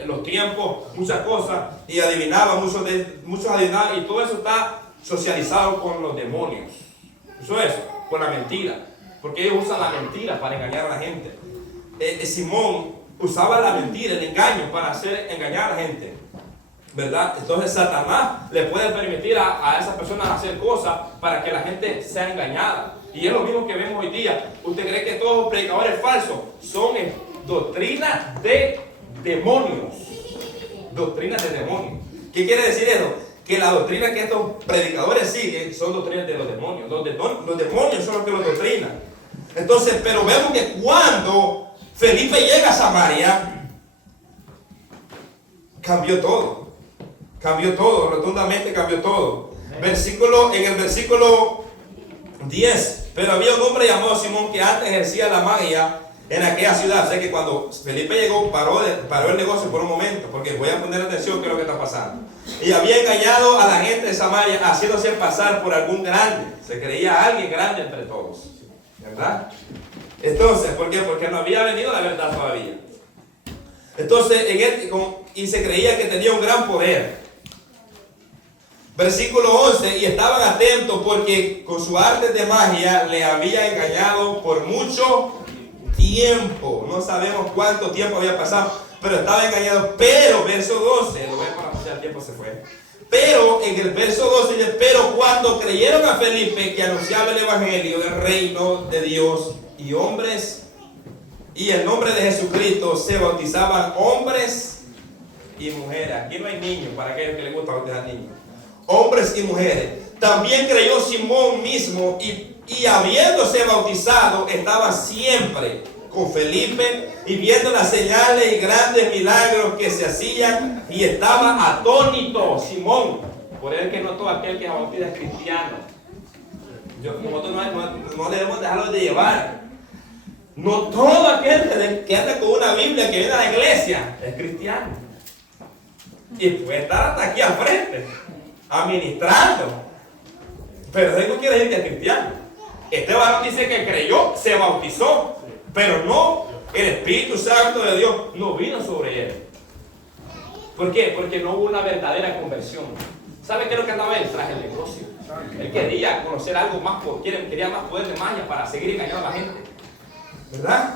los tiempos, muchas cosas, y adivinaban, muchos adivinaban, y todo eso está socializado con los demonios. Eso, con la mentira, porque ellos usan la mentira para engañar a la gente. Simón usaba la mentira, el engaño, para engañar a la gente, ¿verdad? Entonces Satanás le puede permitir a esas personas hacer cosas para que la gente sea engañada. Y es lo mismo que vemos hoy día. ¿Usted cree que todos los predicadores falsos son doctrinas de demonios? Doctrinas de demonios. ¿Qué quiere decir eso? Que la doctrina que estos predicadores siguen son doctrinas de los demonios. Los demonios son los que los doctrinan. Entonces, pero vemos que cuando Felipe llega a Samaria, cambió todo, rotundamente cambió todo. En el versículo 10, pero había un hombre llamado Simón que antes ejercía la magia en aquella ciudad. O sea que cuando Felipe llegó, paró el negocio por un momento, porque voy a poner atención a qué es lo que está pasando. Y había engañado a la gente de Samaria, haciéndose pasar por algún grande. Se creía alguien grande entre todos, ¿verdad? Entonces, ¿por qué? Porque no había venido la verdad todavía. Entonces, y se creía que tenía un gran poder. Versículo 11, y estaban atentos porque con su arte de magia le había engañado por mucho tiempo. No sabemos cuánto tiempo había pasado, pero estaba engañado. Pero, verso 12, lo ven para pasar, el tiempo se fue. Pero en el verso 12 dice, pero cuando creyeron a Felipe que anunciaba el evangelio del reino de Dios y hombres, y el nombre de Jesucristo, se bautizaban hombres y mujeres. Aquí no hay niños, para aquellos que les gusta bautizar niños. Hombres y mujeres. También creyó Simón mismo y habiéndose bautizado estaba siempre con Felipe y viendo las señales y grandes milagros que se hacían, y estaba atónito Simón. Por eso es que no todo aquel que se bautiza es cristiano. Nosotros no debemos dejarlo de llevar. No todo aquel que anda con una Biblia, que viene a la iglesia, es cristiano. Y puede estar hasta aquí al frente, administrando, pero eso no quiere decir que es cristiano. Este varón dice que creyó, se bautizó, pero no, el Espíritu Santo de Dios no vino sobre él. ¿Por qué? Porque no hubo una verdadera conversión. ¿Sabe qué es lo que andaba él? Tras el negocio. Él quería conocer algo más, quería más poder de magia para seguir engañando a la gente, ¿verdad?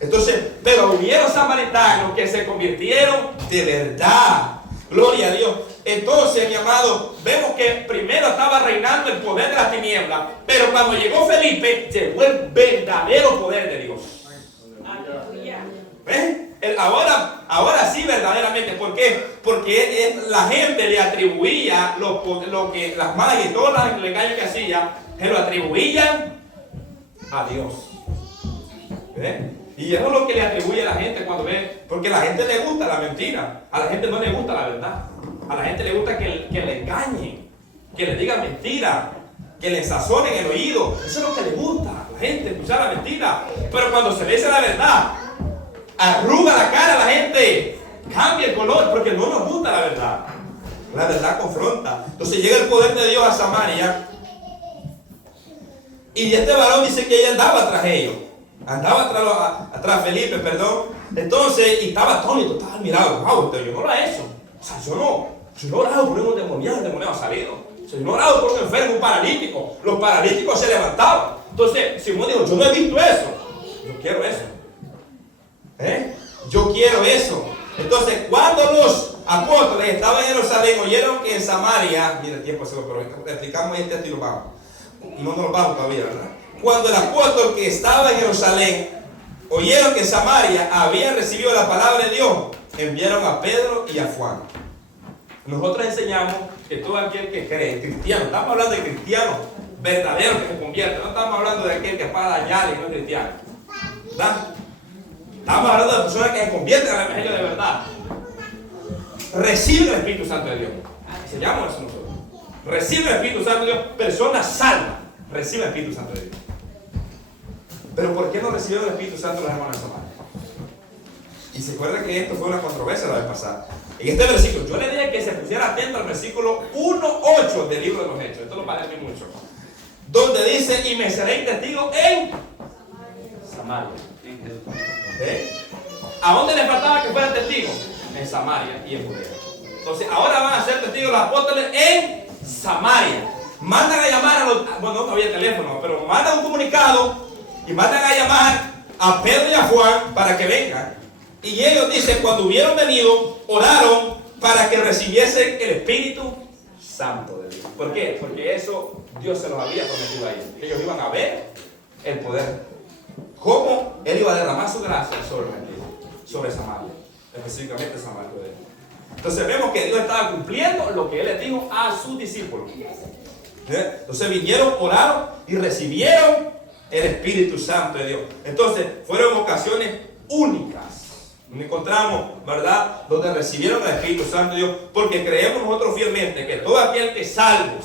Entonces, pero hubieron samaritanos que se convirtieron de verdad. Gloria a Dios. Entonces, mi amado, vemos que primero estaba reinando el poder de las tinieblas, pero cuando llegó Felipe, llegó el verdadero poder de Dios. Aleluya. ¿Ven? Ahora sí, verdaderamente. ¿Por qué? Porque la gente le atribuía lo que las magias y todos los engaños que hacía, se lo atribuían a Dios. ¿Ven? Y eso es lo que le atribuye a la gente cuando ve, porque a la gente le gusta la mentira, a la gente no le gusta la verdad, a la gente le gusta que le engañen, que le digan mentira, que le sazonen el oído. Eso es lo que le gusta a la gente, escuchar la mentira. Pero cuando se le dice la verdad, arruga la cara a la gente, cambia el color, porque no nos gusta la verdad. La verdad confronta. Entonces llega el poder de Dios a Samaria, y este varón dice que ella andaba tras ellos. Andaba atrás Felipe, perdón. Entonces, y estaba atónito, estaba admirado. Wow, yo no lo he hecho. O sea, yo no he orado por un endemoniado, el endemoniado ha salido. O sea, yo no he orado por un enfermo, un paralítico. Los paralíticos se levantaban. Entonces, Simón dijo, yo no he visto eso. Yo quiero eso. Yo quiero eso. Entonces, cuando los apóstoles estaban en Jerusalén, oyeron que en Samaria, mira el tiempo se lo, pero explicamos este estilo, vamos. No nos vamos todavía, ¿verdad? Cuando el apóstol que estaba en Jerusalén oyeron que Samaria había recibido la palabra de Dios, enviaron a Pedro y a Juan. Nosotros enseñamos que todo aquel que cree, cristiano, estamos hablando de cristianos verdadero que se convierte. No estamos hablando de aquel que paga dañar y no es cristiano, ¿verdad? Estamos hablando de personas que se convierten al evangelio de verdad. Reciben el Espíritu Santo de Dios. Se llama eso nosotros. Reciben el Espíritu Santo de Dios. Personas salvas reciben el Espíritu Santo de Dios. Pero ¿por qué no recibieron el Espíritu Santo los hermanos de Samaria? Y se acuerda que esto fue una controversia la vez pasada. En este versículo, yo le dije que se pusiera atento al versículo 1:8 del libro de los Hechos. Esto lo parece mucho. Donde dice, y me seréis testigo en Samaria. ¿A dónde les faltaba que fueran testigos? En Samaria y en Judea. Entonces, ahora van a ser testigos los apóstoles en Samaria. Mandan a llamar a los... Bueno, no había teléfono, pero mandan un comunicado y mandan a llamar a Pedro y a Juan para que vengan. Y ellos dicen, cuando hubieron venido, oraron para que recibiesen el Espíritu Santo de Dios. ¿Por qué? Porque eso Dios se los había prometido a ellos. Ellos iban a ver el poder. ¿Cómo? Él iba a derramar su gracia sobre Samaria. Específicamente Samaria. Entonces vemos que Dios estaba cumpliendo lo que Él les dijo a sus discípulos. Entonces vinieron, oraron y recibieron el Espíritu Santo de Dios. Entonces fueron ocasiones únicas. Encontramos, ¿verdad?, donde recibieron el Espíritu Santo de Dios, porque creemos nosotros fielmente que todo aquel que es salvo,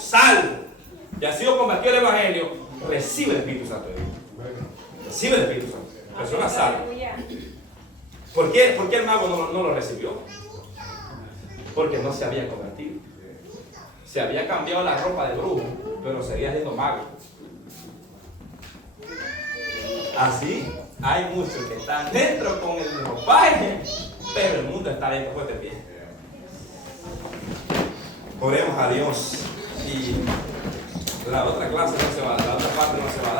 y ha sido convertido al Evangelio, recibe el Espíritu Santo de Dios. Recibe el Espíritu Santo. Persona salva. ¿Por qué el mago no lo recibió? Porque no se había convertido. Se había cambiado la ropa de brujo, pero seguía siendo mago. Así hay muchos que están dentro con el ropaje, pero el mundo está dentro pues de pie. Oremos a Dios. Y la otra clase no se va a dar, la otra parte no se va a dar.